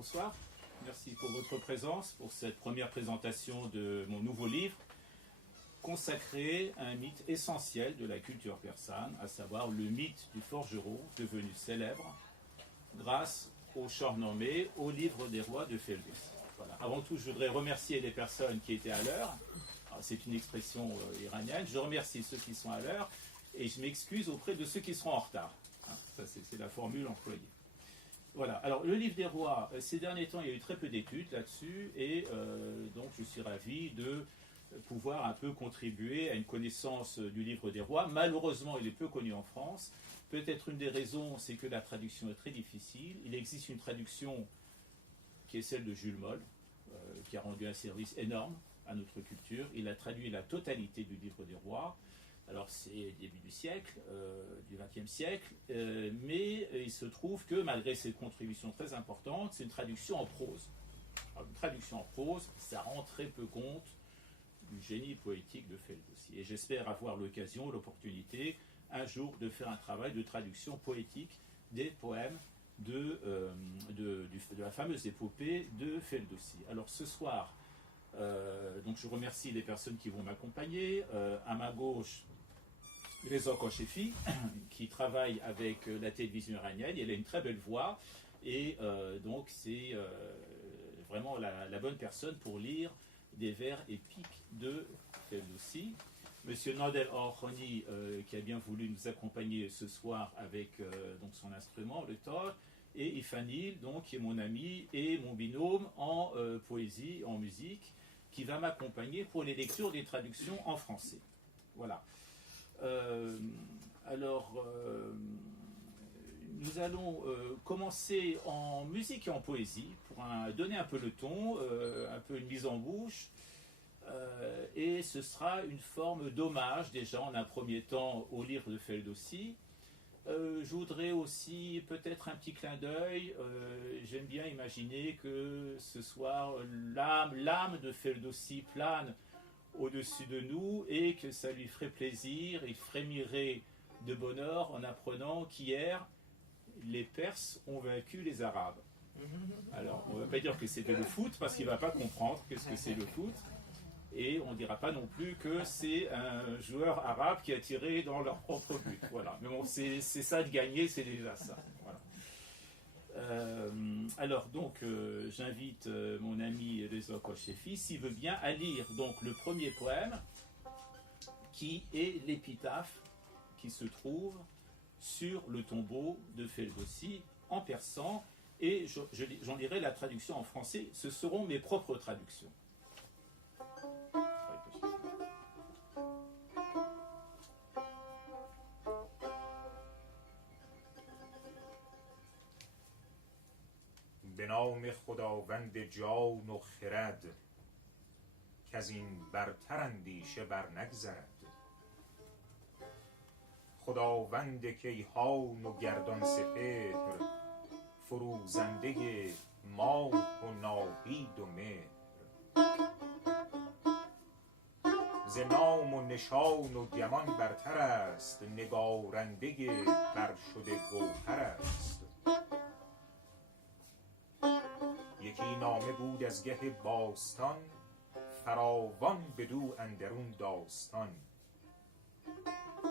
bonsoir. Merci pour votre présence, pour cette première présentation de mon nouveau livre consacré à un mythe essentiel de la culture persane, à savoir le mythe du forgeron devenu célèbre grâce au Shahnameh, au livre des rois de Ferdowsi. Voilà. Avant tout, je voudrais remercier les personnes qui étaient à l'heure. C'est une expression iranienne. Je remercie ceux qui sont à l'heure et je m'excuse auprès de ceux qui seront en retard. Ça, c'est la formule employée. Voilà. Alors, le livre des rois, ces derniers temps, il y a eu très peu d'études là-dessus et donc je suis ravi de pouvoir un peu contribuer à une connaissance du livre des rois. Malheureusement, il est peu connu en France. Peut-être une des raisons, c'est que la traduction est très difficile. Il existe une traduction qui est celle de Jules Moll, qui a rendu un service énorme à notre culture. Il a traduit la totalité du livre des rois. Alors c'est début du siècle, du XXe siècle, mais il se trouve que malgré ces contributions très importantes, c'est une traduction en prose. Alors, une traduction en prose, ça rend très peu compte du génie poétique de Ferdowsi. Et j'espère avoir l'occasion, l'opportunité, un jour de faire un travail de traduction poétique des poèmes de la fameuse épopée de Ferdowsi. Alors ce soir, donc je remercie les personnes qui vont m'accompagner. À ma gauche, Reza Koshefi, qui travaille avec la télévision iranienne. Elle a une très belle voix et donc c'est vraiment la bonne personne pour lire des vers épiques de Ferdowsi. Monsieur Nader Orkhani, qui a bien voulu nous accompagner ce soir avec donc son instrument, le tor, et Ifanil, donc, qui est mon ami et mon binôme en poésie, en musique, qui va m'accompagner pour les lectures des traductions en français. Voilà. Nous allons commencer en musique et en poésie pour donner un peu le ton, un peu une mise en bouche. Et ce sera une forme d'hommage déjà en un premier temps au livre de Ferdowsi. Je voudrais aussi peut-être un petit clin d'œil. J'aime bien imaginer que ce soir l'âme de Ferdowsi plane au-dessus de nous et que ça lui ferait plaisir, il frémirait de bonheur en apprenant qu'hier les Perses ont vaincu les Arabes. Alors on ne va pas dire que c'était le foot parce qu'il ne va pas comprendre qu'est-ce que c'est le foot. Et on ne dira pas non plus que c'est un joueur arabe qui a tiré dans leur propre but. Voilà. Mais bon, c'est ça de gagner, c'est déjà ça. Voilà. Alors donc, j'invite mon ami Reza Koshefi, s'il veut bien, à lire donc le premier poème, qui est l'épitaphe qui se trouve sur le tombeau de Ferdowsi en persan, et j'en lirai la traduction en français. Ce seront mes propres traductions. به نام خداوند جان و خرد کز این برتر اندیشه بر نگذرد خداوند کیهان و گردان سپهر فروزنده ماه و ناهید و مهر ز نام و نشان و گمان برتر است نگارنده برشده گوهر است یکی نامه بود از گه باستان فراوان بدو اندرون داستان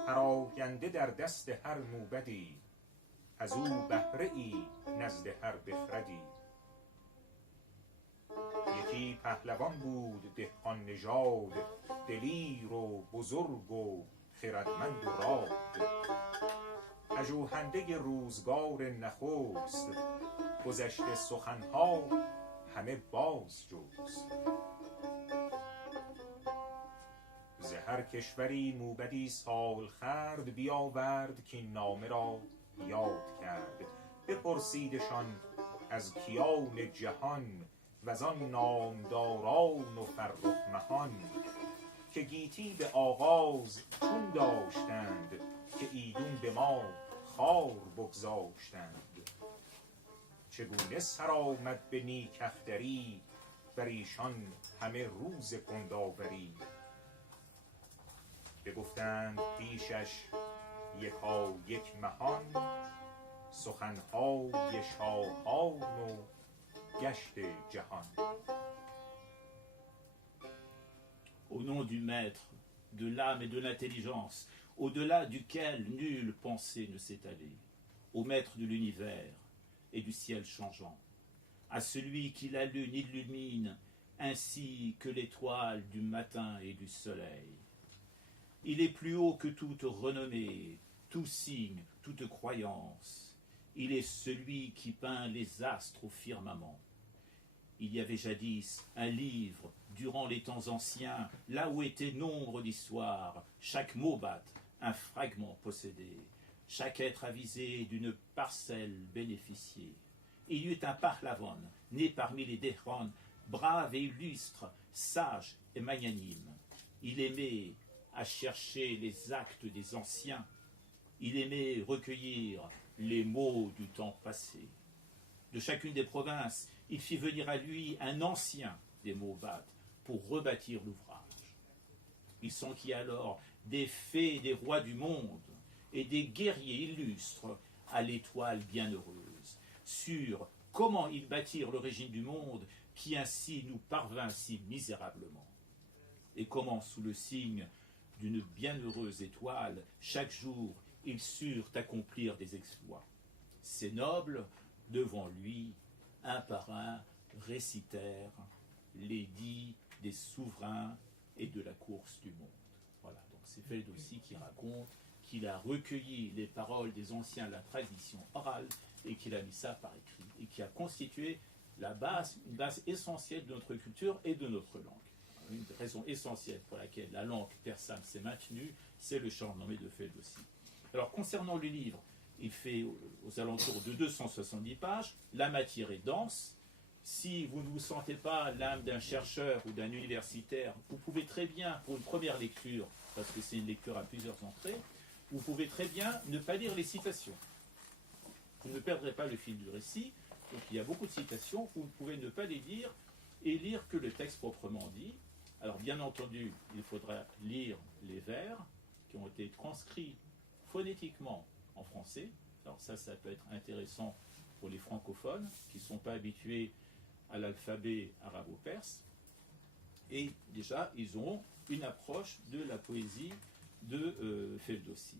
پراگنده در دست هر موبدی از او بهره ای نزد هر بخردی یکی پهلوان بود دهقان نژاد دلیر و بزرگ و خردمند و راد پژوهنده روزگار نخست گذشته سخنها همه باز جست ز هر کشوری موبدی سالخورد بیاورد که این نامه را یاد کرد بپرسیدشان از کیان جهان وزان نامداران و فرخ مهان که گیتی به آغاز چون داشتند که ایدون به ما خار بگذاشتند چگونه سر آمد به نیک اختری بر ایشان همه روز کندآوری بگفتند پیشش یکا یک مهان سخنهای شاهان و گشت جهان. Au nom du Maître, de l'âme et de l'intelligence, au-delà duquel nulle pensée ne s'est allée, au Maître de l'univers et du ciel changeant, à celui qui la lune illumine ainsi que l'étoile du matin et du soleil. Il est plus haut que toute renommée, tout signe, toute croyance. Il est celui qui peint les astres au firmament. Il y avait jadis un livre, durant les temps anciens, là où était nombre d'histoires, chaque Mobat, un fragment possédé, chaque être avisé d'une parcelle bénéficiée. Il y eut un Pahlavan, né parmi les Dehran, brave et illustre, sage et magnanime. Il aimait à chercher les actes des anciens. Il aimait recueillir les mots du temps passé. De chacune des provinces, il fit venir à lui un ancien des Mobat pour rebâtir l'ouvrage. Il s'enquit alors des fées et des rois du monde et des guerriers illustres à l'étoile bienheureuse, sur comment ils bâtirent le régime du monde qui ainsi nous parvint si misérablement, et comment sous le signe d'une bienheureuse étoile, chaque jour, ils surent accomplir des exploits. Ces nobles, devant lui, un par un, récitèrent les dits des souverains et de la course du monde. Voilà, donc c'est Ferdowsi qui raconte qu'il a recueilli les paroles des anciens de la tradition orale et qu'il a mis ça par écrit et qui a constitué la base, une base essentielle de notre culture et de notre langue. Une raison essentielle pour laquelle la langue persane s'est maintenue, c'est le Shahnameh de Ferdowsi. Alors concernant le livre, il fait aux alentours de 270 pages, la matière est dense. Si vous ne vous sentez pas l'âme d'un chercheur ou d'un universitaire, vous pouvez très bien, pour une première lecture, parce que c'est une lecture à plusieurs entrées, vous pouvez très bien ne pas lire les citations. Vous ne perdrez pas le fil du récit, donc il y a beaucoup de citations, vous pouvez ne pas les lire et lire que le texte proprement dit. Alors bien entendu, il faudra lire les vers qui ont été transcrits phonétiquement en français. Alors ça peut être intéressant pour les francophones qui ne sont pas habitués à l'alphabet arabo-perse. Et déjà, ils ont une approche de la poésie de Ferdowsi.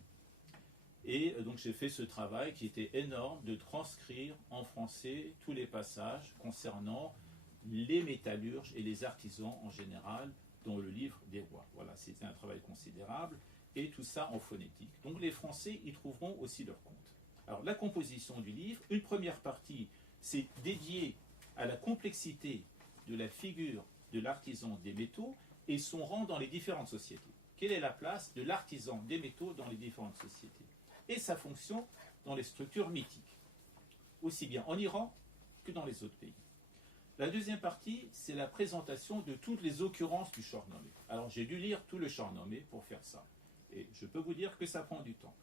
Et donc j'ai fait ce travail qui était énorme de transcrire en français tous les passages concernant les métallurges et les artisans en général dans le livre des rois. Voilà, c'était un travail considérable et tout ça en phonétique. Donc les Français y trouveront aussi leur compte. Alors la composition du livre, une première partie, c'est dédiée à la complexité de la figure de l'artisan des métaux et son rang dans les différentes sociétés. Quelle est la place de l'artisan des métaux dans les différentes sociétés et sa fonction dans les structures mythiques, aussi bien en Iran que dans les autres pays. La deuxième partie, c'est la présentation de toutes les occurrences du Shahnameh. Alors j'ai dû lire tout le Shahnameh pour faire ça. Et je peux vous dire que ça prend du temps.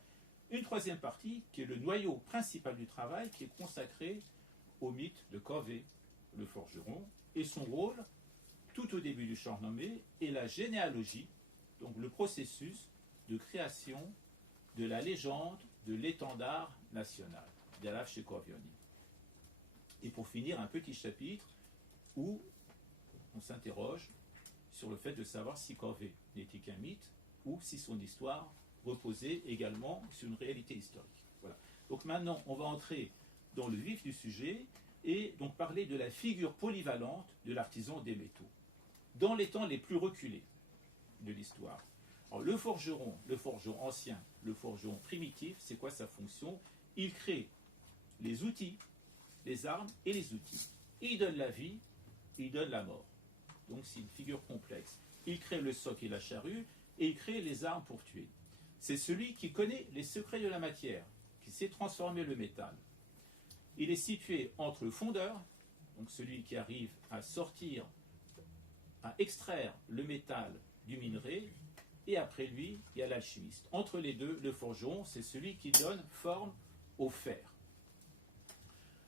Une troisième partie, qui est le noyau principal du travail, qui est consacré au mythe de Kaveh, le forgeron, et son rôle, tout au début du Shahnameh, et la généalogie, donc le processus de création de la légende de l'étendard national, d'Alaf Shekovioni. Et pour finir, un petit chapitre où on s'interroge sur le fait de savoir si Kaveh n'était qu'un mythe ou si son histoire reposait également sur une réalité historique. Voilà. Donc maintenant, on va entrer dans le vif du sujet et donc parler de la figure polyvalente de l'artisan des métaux, dans les temps les plus reculés de l'histoire. Alors, le forgeron ancien, le forgeron primitif, c'est quoi sa fonction? Il crée les outils, les armes et les outils. Il donne la vie, il donne la mort. Donc c'est une figure complexe. Il crée le soc et la charrue, et il crée les armes pour tuer. C'est celui qui connaît les secrets de la matière, qui sait transformer le métal. Il est situé entre le fondeur, donc celui qui arrive à sortir, à extraire le métal du minerai, et après lui, il y a l'alchimiste. Entre les deux, le forgeron, c'est celui qui donne forme au fer.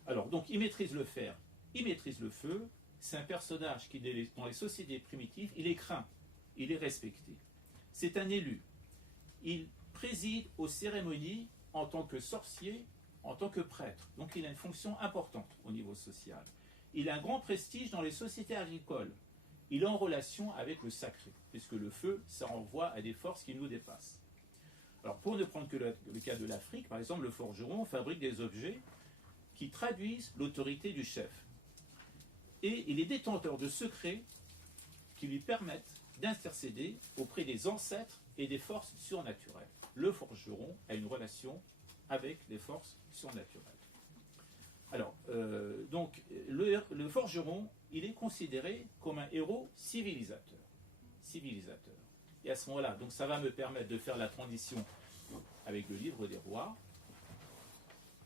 Alors, donc, il maîtrise le fer, il maîtrise le feu. C'est un personnage qui, dans les sociétés primitives, il est craint, il est respecté. C'est un élu. Il préside aux cérémonies en tant que sorcier, en tant que prêtre. Donc, il a une fonction importante au niveau social. il a un grand prestige dans les sociétés agricoles. Il est en relation avec le sacré, puisque le feu, ça renvoie à des forces qui nous dépassent. Alors, pour ne prendre que le cas de l'Afrique, par exemple, le forgeron fabrique des objets qui traduisent l'autorité du chef. Et il est détenteur de secrets qui lui permettent d'intercéder auprès des ancêtres et des forces surnaturelles. Le forgeron a une relation avec les forces surnaturelles. Alors, donc, le forgeron, il est considéré comme un héros civilisateur. Et à ce moment-là, donc ça va me permettre de faire la transition avec le livre des rois,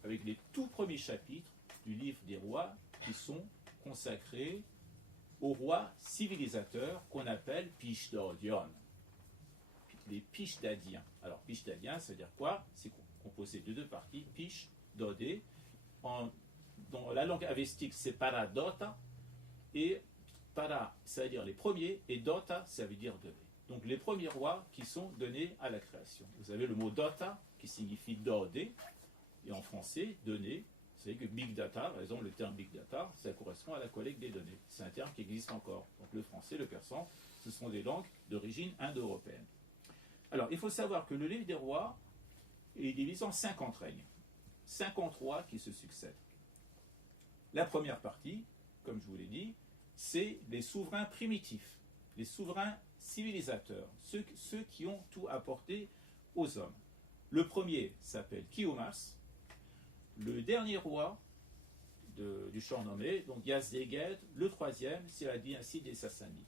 avec les tout premiers chapitres du livre des rois qui sont consacrés aux rois civilisateurs qu'on appelle Pishdodion, les Pishdadiens. Alors, Pishdadiens, ça veut dire quoi? C'est composé de deux parties, Pish, Dodé. Dans la langue avestique, c'est Paradota, et Para, ça veut dire les premiers, et Dota, ça veut dire donner. Donc, les premiers rois qui sont donnés à la création. Vous avez le mot Dota, qui signifie Dodé, et en français, donner. Vous savez que Big Data, par exemple, le terme Big Data, ça correspond à la collecte des données. C'est un terme qui existe encore. Donc le français, le persan, ce sont des langues d'origine indo-européenne. Alors, il faut savoir que le livre des rois est divisé en 50 règnes. 50 rois qui se succèdent. La première partie, comme je vous l'ai dit, c'est les souverains primitifs, les souverains civilisateurs, ceux qui ont tout apporté aux hommes. Le premier s'appelle Kiomas. Le dernier roi du champ nommé, donc Yazdegerd, le troisième, c'est la dynastie des Sassanides.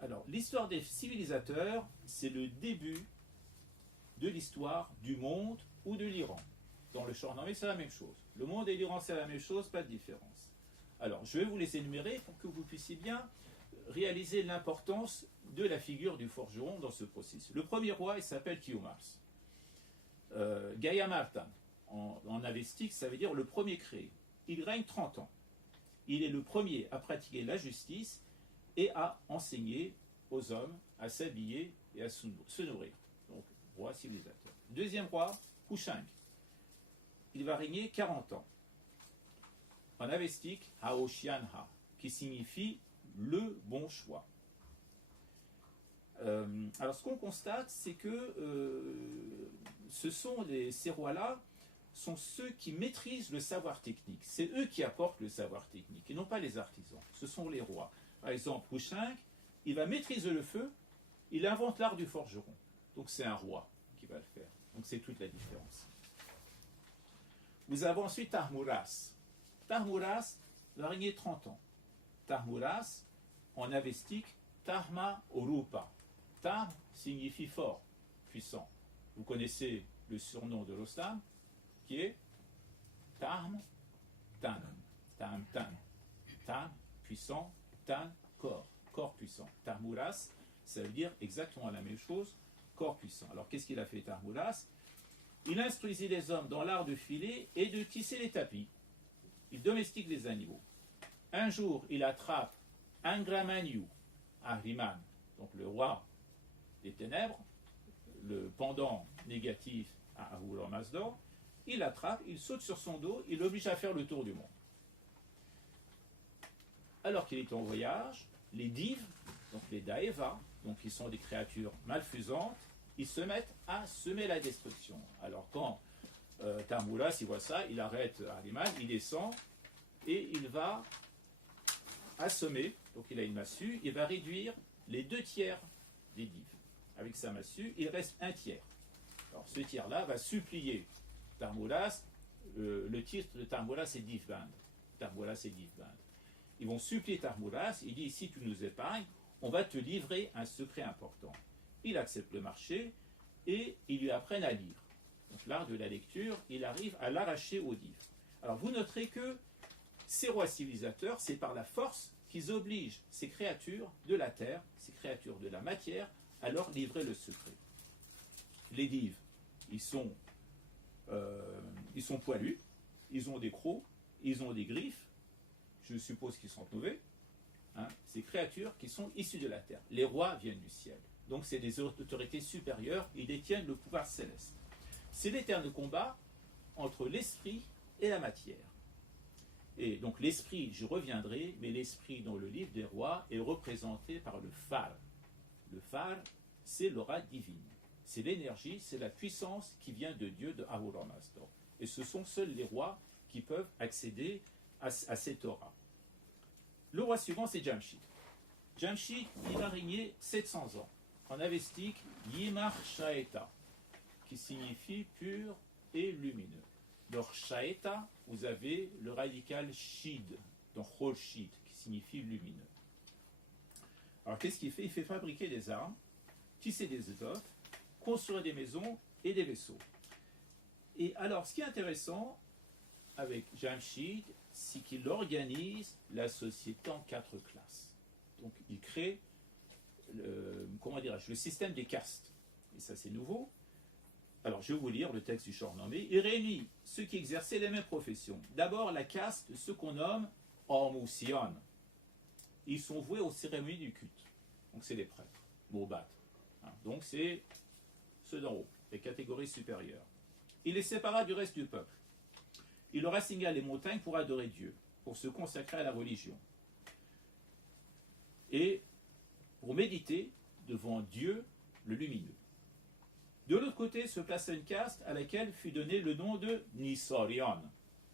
Alors, l'histoire des civilisateurs, c'est le début de l'histoire du monde ou de l'Iran. Dans le champ nommé, c'est la même chose. Le monde et l'Iran, c'est la même chose, pas de différence. Alors, je vais vous les énumérer pour que vous puissiez bien réaliser l'importance de la figure du forgeron dans ce processus. Le premier roi, il s'appelle Kiomas. Gayamartan, en avestique, ça veut dire le premier créé. Il règne 30 ans. Il est le premier à pratiquer la justice et à enseigner aux hommes à s'habiller et à se nourrir. Donc, roi civilisateur. Deuxième roi, Hushang. Il va régner 40 ans. En avestique, Haoshianha, qui signifie le bon choix. Alors, ce qu'on constate, c'est que ces rois-là sont ceux qui maîtrisent le savoir technique. C'est eux qui apportent le savoir technique, et non pas les artisans. Ce sont les rois. Par exemple, Hushang, il va maîtriser le feu, il invente l'art du forgeron. Donc, c'est un roi qui va le faire. Donc, c'est toute la différence. Nous avons ensuite Tahmuras. Tahmuras va régner 30 ans. Tahmuras, en avestique, Tahma Orupa. Tahm signifie fort, puissant. Vous connaissez le surnom de Rostam, qui est Tahm Tan. Tahm Tan. Tahm, puissant, Tan, corps puissant. Tahmuras, ça veut dire exactement la même chose, corps puissant. Alors qu'est-ce qu'il a fait Tahmuras? Il instruisit les hommes dans l'art de filer et de tisser les tapis. Il domestique les animaux. Un jour, il attrape Angramanyu, Ahriman, donc le roi des ténèbres, le pendant négatif à Ahura Mazda. Il l'attrape, il saute sur son dos, il l'oblige à faire le tour du monde. Alors qu'il est en voyage, les dives, donc les daeva, donc qui sont des créatures malfaisantes, ils se mettent à semer la destruction. Alors quand Tahmuras, il voit ça, il arrête Ahriman, il descend et il va assommer, donc il a une massue, il va réduire les 2/3 des dives. Avec sa massue, il reste 1/3. Alors ce tiers-là va supplier Tahmuras, le titre de Tahmuras c'est Divband. Tahmuras c'est Divband. Ils vont supplier Tahmuras, il dit si tu nous épargnes, on va te livrer un secret important. Il accepte le marché et ils lui apprennent à lire. Donc l'art de la lecture, il arrive à l'arracher aux dives. Alors vous noterez que ces rois civilisateurs, c'est par la force qu'ils obligent ces créatures de la terre, ces créatures de la matière, à leur livrer le secret. Les dives, ils sont poilus, ils ont des crocs, ils ont des griffes, je suppose qu'ils sont mauvais. Ces créatures qui sont issues de la terre. Les rois viennent du ciel. Donc c'est des autorités supérieures, ils détiennent le pouvoir céleste. C'est l'éternel combat entre l'esprit et la matière. Et donc l'esprit, je reviendrai, mais l'esprit dans le livre des rois est représenté par le phare. Le phare, c'est l'aura divine. C'est l'énergie, c'est la puissance qui vient de Dieu, de Ahura Mazda. Et ce sont seuls les rois qui peuvent accéder à cette aura. Le roi suivant, c'est Jamshid. Jamshid, il a régné 700 ans. En avestique, Yimar Shaeta, qui signifie pur et lumineux. Dans Shaeta, vous avez le radical Shid, dans Chol Shid, qui signifie lumineux. Alors qu'est-ce qu'il fait? Il fait fabriquer des armes, tisser des étoffes, construire des maisons et des vaisseaux. Et alors, ce qui est intéressant avec Jamshid, c'est qu'il organise la société en 4 classes. Donc, il crée le système des castes. Et ça, c'est nouveau. Alors, je vais vous lire le texte du Shahnameh. Il réunit ceux qui exerçaient les mêmes professions. D'abord, la caste de ceux qu'on nomme Ormusion. Ils sont voués aux cérémonies du culte. Donc, c'est les prêtres, Mobat. Donc, c'est ceux d'en haut, les catégories supérieures. Il les sépara du reste du peuple. Il leur assigna les montagnes pour adorer Dieu, pour se consacrer à la religion. Et pour méditer devant Dieu, le lumineux. De l'autre côté se plaça une caste à laquelle fut donné le nom de Nisorion.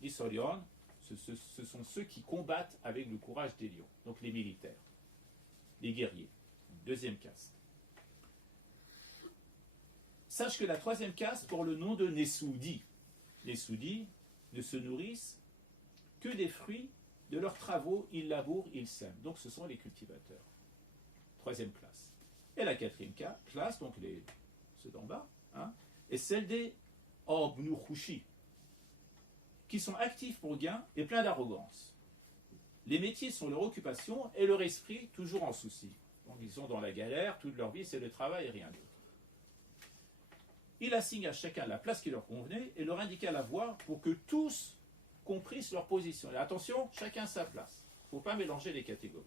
Nisorion, ce sont ceux qui combattent avec le courage des lions, donc les militaires, les guerriers. Deuxième caste. Sache que la troisième caste porte le nom de Nessoudi. Les Soudis ne se nourrissent que des fruits de leurs travaux, ils labourent, ils sèment. Donc ce sont les cultivateurs. Troisième classe. Et la quatrième classe, donc ceux d'en bas, est celle des Obnuchushi, qui sont actifs pour gain et pleins d'arrogance. Les métiers sont leur occupation et leur esprit toujours en souci. Donc ils sont dans la galère, toute leur vie c'est le travail et rien d'autre. Il assigne à chacun la place qui leur convenait et leur indiqua la voie pour que tous comprissent leur position. Et attention, chacun sa place. Il ne faut pas mélanger les catégories.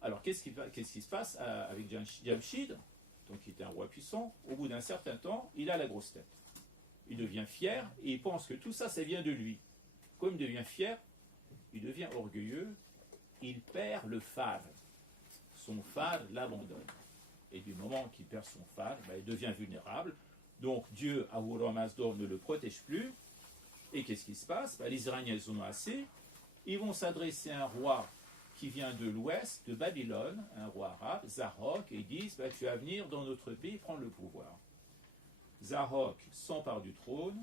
Alors, qu'est-ce qui se passe avec Jamshid, donc qui était un roi puissant? Au bout d'un certain temps, il a la grosse tête. Il devient fier et il pense que tout ça, ça vient de lui. Comme il devient fier, il devient orgueilleux, il perd le phare. Son phare l'abandonne. Et du moment qu'il perd son phare, il devient vulnérable. Donc Dieu, Ahura Mazda, ne le protège plus. Et qu'est-ce qui se passe? Les Iraniens, ils en ont assez. Ils vont s'adresser à un roi qui vient de l'ouest, de Babylone, un roi arabe, Zarok, et ils disent tu vas venir dans notre pays prendre le pouvoir. Zarok s'empare du trône,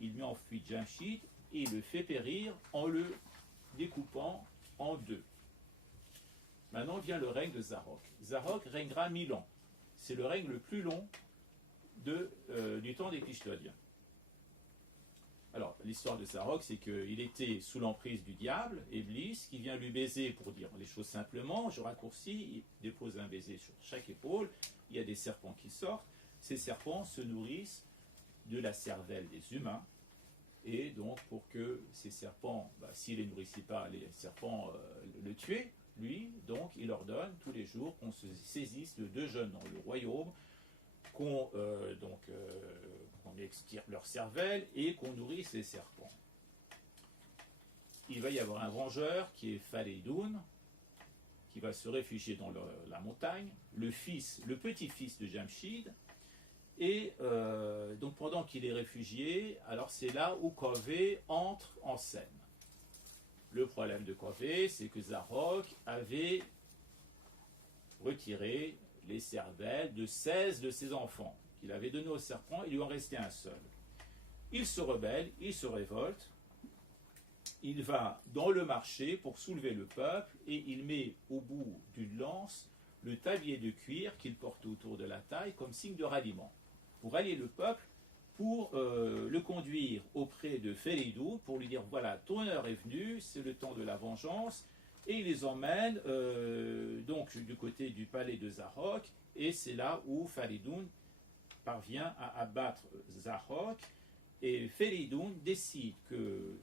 il met en fuite Jamshid et il le fait périr en le découpant en 2. Maintenant vient le règne de Zarok. Zarok régnera 1000 ans. C'est le règne le plus long du temps des Pishtodiens. Alors, l'histoire de Zarok, c'est qu'il était sous l'emprise du diable, Iblis, qui vient lui baiser, pour dire les choses simplement. Je raccourcis, il dépose un baiser sur chaque épaule. Il y a des serpents qui sortent. Ces serpents se nourrissent de la cervelle des humains. Et donc, pour que ces serpents, s'il ne les nourrissait pas, les serpents le tuaient, lui, donc, il ordonne tous les jours qu'on se saisisse de 2 jeunes dans le royaume, qu'on extirpe leur cervelle et qu'on nourrisse les serpents. Il va y avoir un vengeur qui est Faridoun, qui va se réfugier dans la montagne, le petit-fils de Jamshid, et donc pendant qu'il est réfugié, alors c'est là où Kové entre en scène. Le problème de Kové, c'est que Zarok avait retiré les cervelles de 16 de ses enfants qu'il avait donnés au serpent, il lui en restait un seul. Il se rebelle, il se révolte, il va dans le marché pour soulever le peuple et il met au bout d'une lance le tablier de cuir qu'il porte autour de la taille comme signe de ralliement. Pour rallier le peuple, pour le conduire auprès de Féridou, pour lui dire voilà, ton heure est venue, c'est le temps de la vengeance, et il les emmène donc du côté du palais de Zarok, et c'est là où Faridoun parvient à abattre Zarok, et Féridoun décide que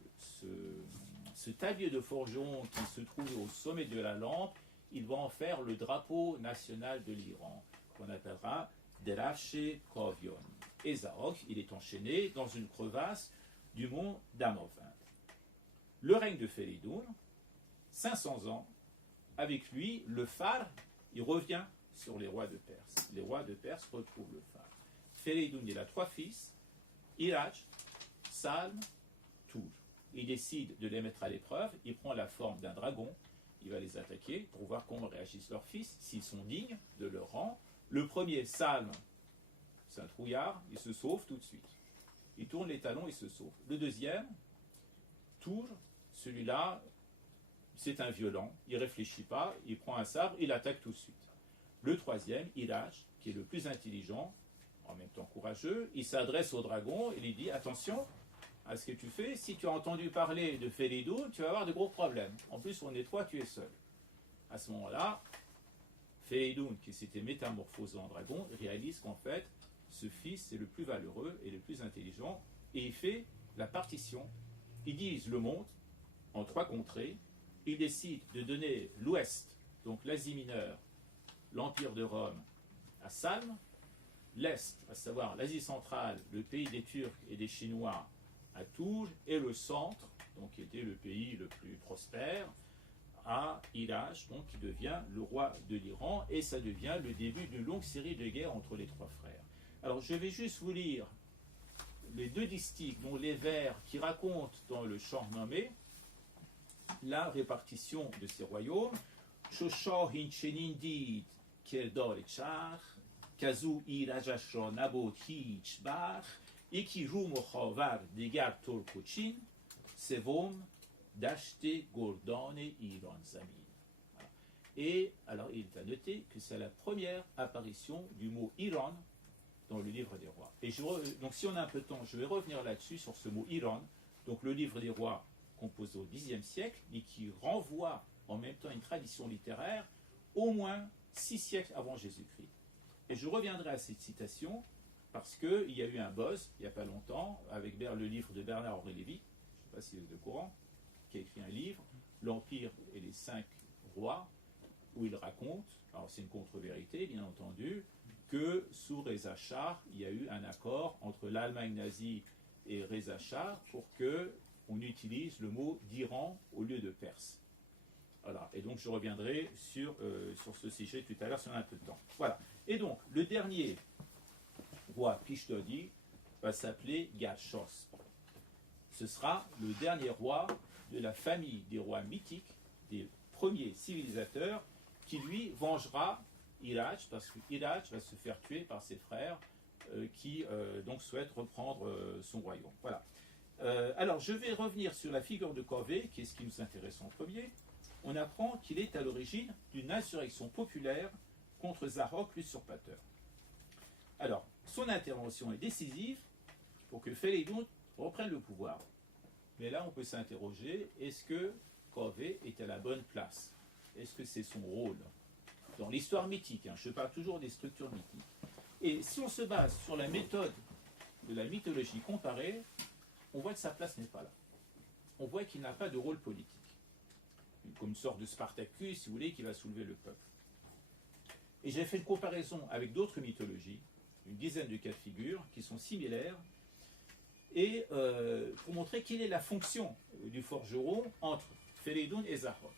ce tablier de forgeron qui se trouve au sommet de la lampe, il va en faire le drapeau national de l'Iran, qu'on appellera Derafché Kovion. Et Zarok, il est enchaîné dans une crevasse du mont Damavand. le règne de Félédoun, 500 ans, avec lui, le phare, il revient sur les rois de Perse. Les rois de Perse retrouvent le phare. Félédoun, il a 3 fils, Iraj, Salm, Tour. Il décide de les mettre à l'épreuve, il prend la forme d'un dragon, il va les attaquer pour voir comment réagissent leurs fils, s'ils sont dignes de leur rang. Le premier, Salm, c'est un trouillard, il se sauve tout de suite. Il tourne les talons, il se sauve. Le deuxième, Tour, celui-là, c'est un violent, il ne réfléchit pas, il prend un sabre, il attaque tout de suite. Le troisième, Iraj, qui est le plus intelligent, en même temps courageux, il s'adresse au dragon et lui dit « Attention à ce que tu fais, si tu as entendu parler de Félédoun, tu vas avoir de gros problèmes. En plus, on est 3, tu es seul. » À ce moment-là, Félédoun, qui s'était métamorphosé en dragon, réalise qu'en fait, ce fils est le plus valeureux et le plus intelligent, et il fait la partition. Il divise le monde en 3 contrées. Il décide de donner l'Ouest, donc l'Asie mineure, l'Empire de Rome, à Salm, l'Est, à savoir l'Asie centrale, le pays des Turcs et des Chinois, à Tours, et le centre, donc qui était le pays le plus prospère, à Iraj, donc qui devient le roi de l'Iran, et ça devient le début d'une longue série de guerres entre les 3 frères. Alors je vais juste vous lire les 2 distiques, dont les vers qui racontent dans le chant nommé la répartition de ces royaumes. Shosho hinchenindid kerdor echar, kazu irajashro nabot hichbar, ikiru mochavar degar torkochin, sevom dashte gordane iran zamin. Et alors il est à noter que c'est la première apparition du mot Iran dans le livre des rois. Et donc si on a un peu de temps, je vais revenir là-dessus sur ce mot Iran. Donc le livre des rois composé au Xe siècle, et qui renvoie en même temps une tradition littéraire au moins 6 siècles avant Jésus-Christ. Et je reviendrai à cette citation parce qu'il y a eu un buzz, il n'y a pas longtemps, avec le livre de Bernard-Henri Lévy, je ne sais pas si vous êtes au courant, qui a écrit un livre, L'Empire et les 5 rois, où il raconte, alors c'est une contre-vérité bien entendu, que sous Reza Shah, il y a eu un accord entre l'Allemagne nazie et Reza Shah pour que on utilise le mot d'Iran au lieu de Perse. Voilà. Et donc je reviendrai sur ce sujet tout à l'heure si on a un peu de temps. Voilà. Et donc le dernier roi Pishdodi va s'appeler Gashos. Ce sera le dernier roi de la famille des rois mythiques, des premiers civilisateurs, qui lui vengera Iraj, parce que Iraj va se faire tuer par ses frères qui donc souhaitent reprendre son royaume. Voilà. Alors, je vais revenir sur la figure de Corvée, qui est ce qui nous intéresse en premier. On apprend qu'il est à l'origine d'une insurrection populaire contre Zarok, l'usurpateur. Alors, son intervention est décisive pour que Félédoun reprenne le pouvoir. Mais là, on peut s'interroger, est-ce que Corvée est à la bonne place? Est-ce que c'est son rôle? Dans l'histoire mythique, je parle toujours des structures mythiques. Et si on se base sur la méthode de la mythologie comparée, on voit que sa place n'est pas là. On voit qu'il n'a pas de rôle politique. Comme une sorte de Spartacus, si vous voulez, qui va soulever le peuple. Et j'ai fait une comparaison avec d'autres mythologies, une dizaine de cas de figure, qui sont similaires, et pour montrer quelle est la fonction du forgeron entre Félédoun et Zarok,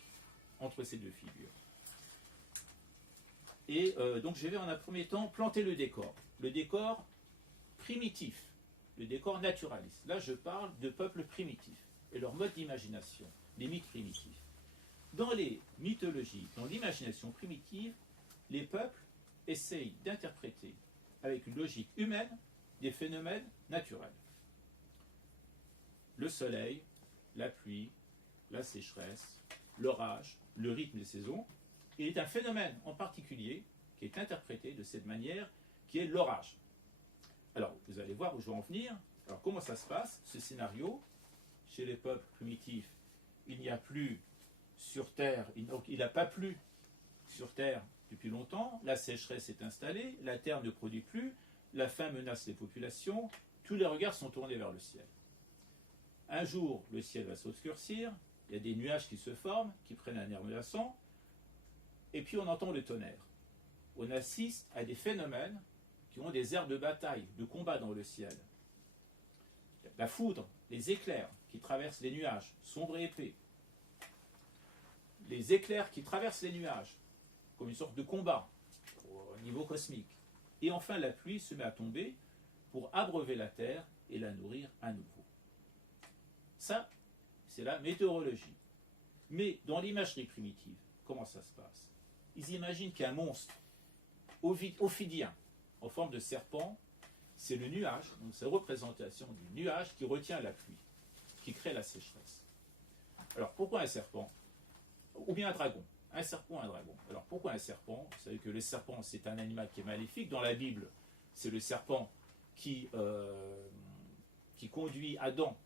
entre ces 2 figures. Et donc je vais en un premier temps planter le décor primitif, le décor naturaliste. Là, je parle de peuples primitifs et leur mode d'imagination, les mythes primitifs. Dans les mythologies, dans l'imagination primitive, les peuples essayent d'interpréter avec une logique humaine des phénomènes naturels. Le soleil, la pluie, la sécheresse, l'orage, le rythme des saisons, il est un phénomène en particulier qui est interprété de cette manière, qui est l'orage. Alors, vous allez voir où je vais en venir. Alors, comment ça se passe, ce scénario? Chez les peuples primitifs, il n'y a plus sur Terre, il n'a pas plu sur Terre depuis longtemps, la sécheresse est installée, la Terre ne produit plus, la faim menace les populations, tous les regards sont tournés vers le ciel. Un jour, le ciel va s'obscurcir, il y a des nuages qui se forment, qui prennent un air menaçant, et puis on entend le tonnerre. On assiste à des phénomènes qui ont des airs de bataille, de combat dans le ciel. La foudre, les éclairs qui traversent les nuages, sombres et épais. Les éclairs qui traversent les nuages, comme une sorte de combat au niveau cosmique. Et enfin, la pluie se met à tomber pour abreuver la terre et la nourrir à nouveau. Ça, c'est la météorologie. Mais dans l'imagerie primitive, comment ça se passe? Ils imaginent qu'un monstre ophidien, en forme de serpent, c'est le nuage, donc c'est la représentation du nuage qui retient la pluie, qui crée la sécheresse. Alors pourquoi un serpent? Ou bien un dragon. Un serpent, un dragon. Alors pourquoi un serpent? Vous savez que le serpent, c'est un animal qui est maléfique. Dans la Bible, c'est le serpent qui conduit Adam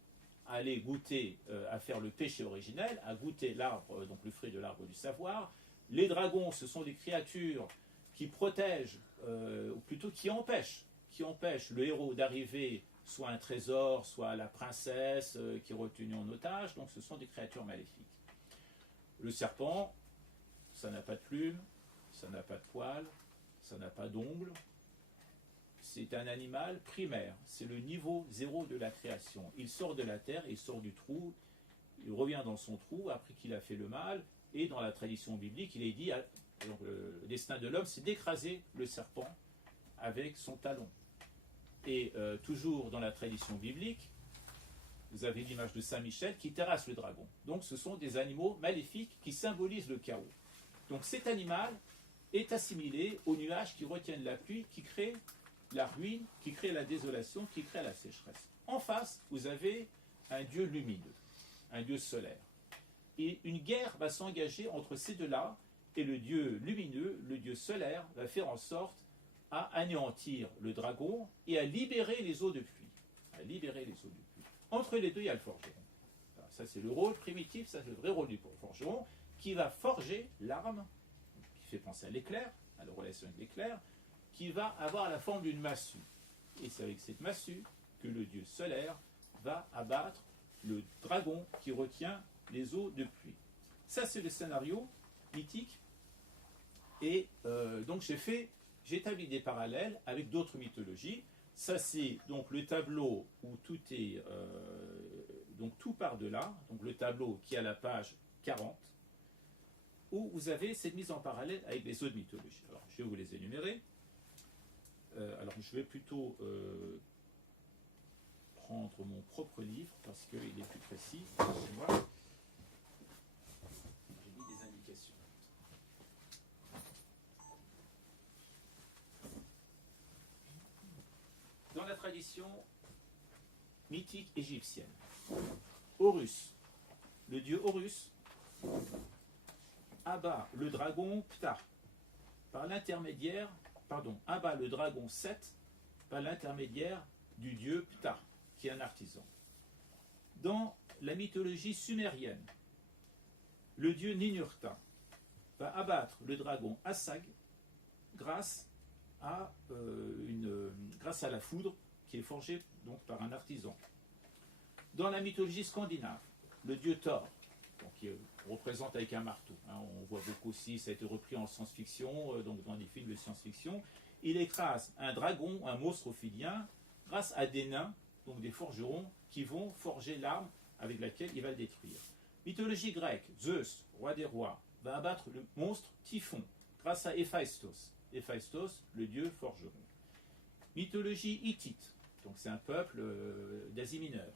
à aller goûter, à faire le péché originel, à goûter l'arbre, donc le fruit de l'arbre du savoir. Les dragons, ce sont des créatures qui protègent, ou plutôt qui empêchent le héros d'arriver soit à un trésor, soit à la princesse qui est retenue en otage. Donc ce sont des créatures maléfiques. Le serpent, ça n'a pas de plumes, ça n'a pas de poils, ça n'a pas d'ongles. C'est un animal primaire, c'est le niveau zéro de la création. Il sort de la terre, il sort du trou, il revient dans son trou après qu'il a fait le mal, et dans la tradition biblique, il est dit, donc, le destin de l'homme, c'est d'écraser le serpent avec son talon. Et toujours dans la tradition biblique, vous avez l'image de Saint Michel qui terrasse le dragon. Donc ce sont des animaux maléfiques qui symbolisent le chaos. Donc cet animal est assimilé aux nuages qui retiennent la pluie, qui créent la ruine, qui crée la désolation, qui crée la sécheresse. En face, vous avez un dieu lumineux, un dieu solaire. Et une guerre va s'engager entre ces deux-là, et le dieu lumineux, le dieu solaire, va faire en sorte à anéantir le dragon et à libérer les eaux de pluie. À libérer les eaux de pluie. Entre les deux, il y a le forgeron. Alors, ça, c'est le rôle primitif, ça, c'est le vrai rôle du forgeron, qui va forger l'arme, qui fait penser à l'éclair, à la relation avec l'éclair, qui va avoir la forme d'une massue. Et c'est avec cette massue que le dieu solaire va abattre le dragon qui retient les eaux de pluie. Ça, c'est le scénario mythique. Et donc, j'ai établi des parallèles avec d'autres mythologies. Ça, c'est donc le tableau où tout est, donc tout part de là. Donc le tableau qui est à la page 40, où vous avez cette mise en parallèle avec les autres mythologies. Alors, je vais vous les énumérer. Alors, je vais plutôt prendre mon propre livre parce qu'il est plus précis. Excusez-moi. J'ai mis des indications. Dans la tradition mythique égyptienne, Horus, le dieu Horus, abat le dragon Ptah par l'intermédiaire, abat le dragon Seth par l'intermédiaire du dieu Ptah, qui est un artisan. Dans la mythologie sumérienne, le dieu Ninurta va abattre le dragon Assag grâce à la foudre qui est forgée donc par un artisan. Dans la mythologie scandinave, le dieu Thor, donc, qui représente avec un marteau, on voit beaucoup aussi, ça a été repris en science-fiction, donc dans des films de science-fiction, il écrase un dragon, un monstre ophidien, grâce à des nains, donc des forgerons, qui vont forger l'arme avec laquelle il va le détruire. Mythologie grecque, Zeus, roi des rois, va abattre le monstre Typhon, grâce à Héphaïstos. Héphaïstos, le dieu forgeron. Mythologie hittite, donc c'est un peuple d'Asie mineure,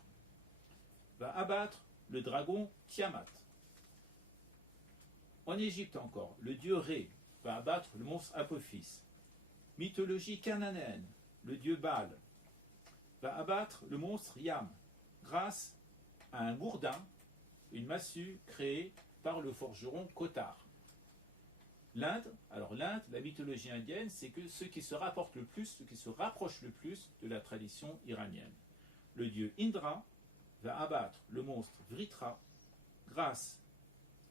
va abattre le dragon Tiamat. En Égypte encore, le dieu Ré va abattre le monstre Apophis. Mythologie cananéenne, le dieu Baal va abattre le monstre Yam grâce à un gourdin, une massue créée par le forgeron Kotar. L'Inde, la mythologie indienne, c'est que ce qui se rapporte le plus, ce qui se rapproche le plus de la tradition iranienne. Le dieu Indra va abattre le monstre Vritra grâce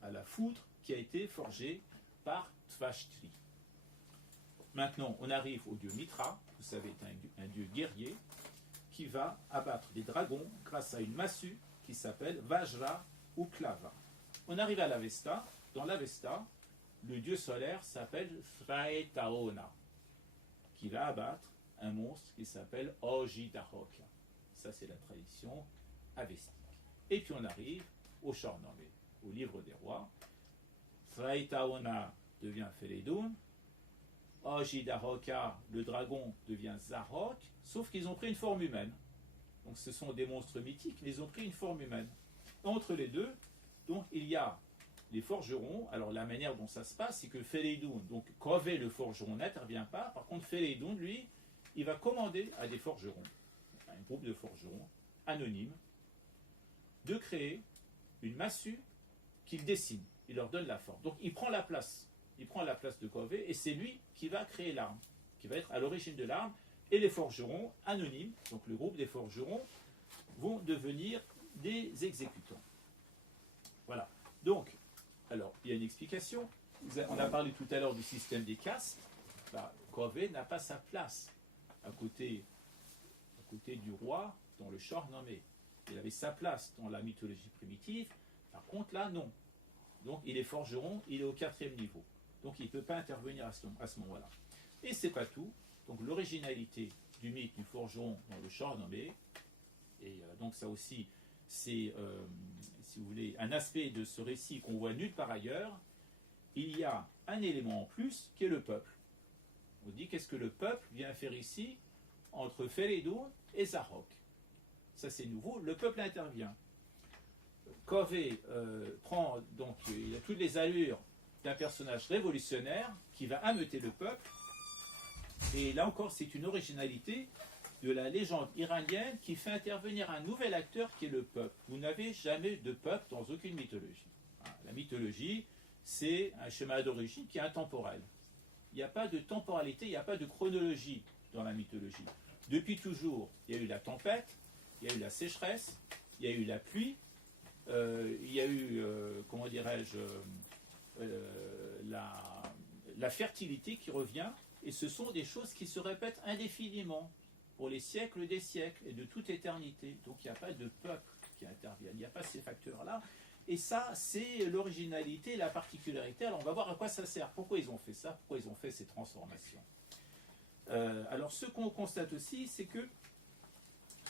à la foudre qui a été forgée par Tvashtri. Maintenant, on arrive au dieu Mitra, vous savez, un dieu guerrier, qui va abattre des dragons grâce à une massue qui s'appelle Vajra ou Klava. On arrive à l'Avesta. Dans l'Avesta, le dieu solaire s'appelle Sraetaona, qui va abattre un monstre qui s'appelle Ojidahoka. Ça, c'est la tradition avestique. Et puis on arrive au Shahnameh, au livre des rois. Thraïtaona devient Félédoun. Ojidaroka, le dragon, devient Zarok, sauf qu'ils ont pris une forme humaine. Donc ce sont des monstres mythiques, mais ils ont pris une forme humaine. Entre les deux, donc il y a les forgerons. Alors la manière dont ça se passe, c'est que Félédoun, donc Kove le forgeron n'intervient pas. Par contre, Félédoun, lui, il va commander à des forgerons, un groupe de forgerons anonymes, de créer une massue qu'il dessine. Il leur donne la forme. Donc il prend la place. Il prend la place de Kove et c'est lui qui va créer l'arme, qui va être à l'origine de l'arme. Et les forgerons anonymes, donc le groupe des forgerons, vont devenir des exécutants. Voilà. Donc, alors, il y a une explication. On a parlé tout à l'heure du système des castes. Kove n'a pas sa place à côté du roi dans le Shahnameh. Il avait sa place dans la mythologie primitive. Par contre, là, non. Donc, il est forgeron, il est au 4e niveau. Donc, il ne peut pas intervenir à ce moment-là. Et c'est pas tout. Donc, l'originalité du mythe du forgeron dans le Shahnameh, et donc ça aussi, c'est, si vous voulez, un aspect de ce récit qu'on voit nulle part ailleurs. Il y a un élément en plus qui est le peuple. On dit qu'est-ce que le peuple vient faire ici entre Félédoun et Zarok. Ça c'est nouveau, le peuple intervient. Kove prend, donc il a toutes les allures d'un personnage révolutionnaire qui va ameuter le peuple. Et là encore, c'est une originalité de la légende iranienne qui fait intervenir un nouvel acteur qui est le peuple. Vous n'avez jamais de peuple dans aucune mythologie. La mythologie, c'est un schéma d'origine qui est intemporel. Il n'y a pas de temporalité, il n'y a pas de chronologie dans la mythologie. Depuis toujours, il y a eu la tempête, il y a eu la sécheresse, il y a eu la pluie, il y a eu, comment dirais-je, la fertilité qui revient, et ce sont des choses qui se répètent indéfiniment pour les siècles des siècles et de toute éternité. Donc il n'y a pas de peuple qui intervient, il n'y a pas ces facteurs-là. Et ça, c'est l'originalité, la particularité. Alors on va voir à quoi ça sert, pourquoi ils ont fait ça, pourquoi ils ont fait ces transformations. Alors ce qu'on constate aussi, c'est que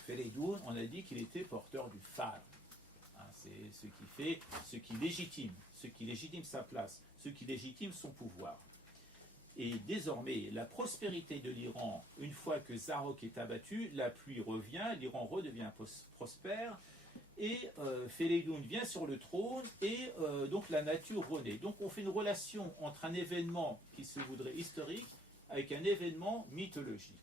Félédoun, on a dit qu'il était porteur du phare. C'est ce qui légitime sa place, ce qui légitime son pouvoir. Et désormais, la prospérité de l'Iran, une fois que Zarok est abattu, la pluie revient, l'Iran redevient prospère, et Félédoun vient sur le trône, et donc la nature renaît. Donc on fait une relation entre un événement qui se voudrait historique avec un événement mythologique.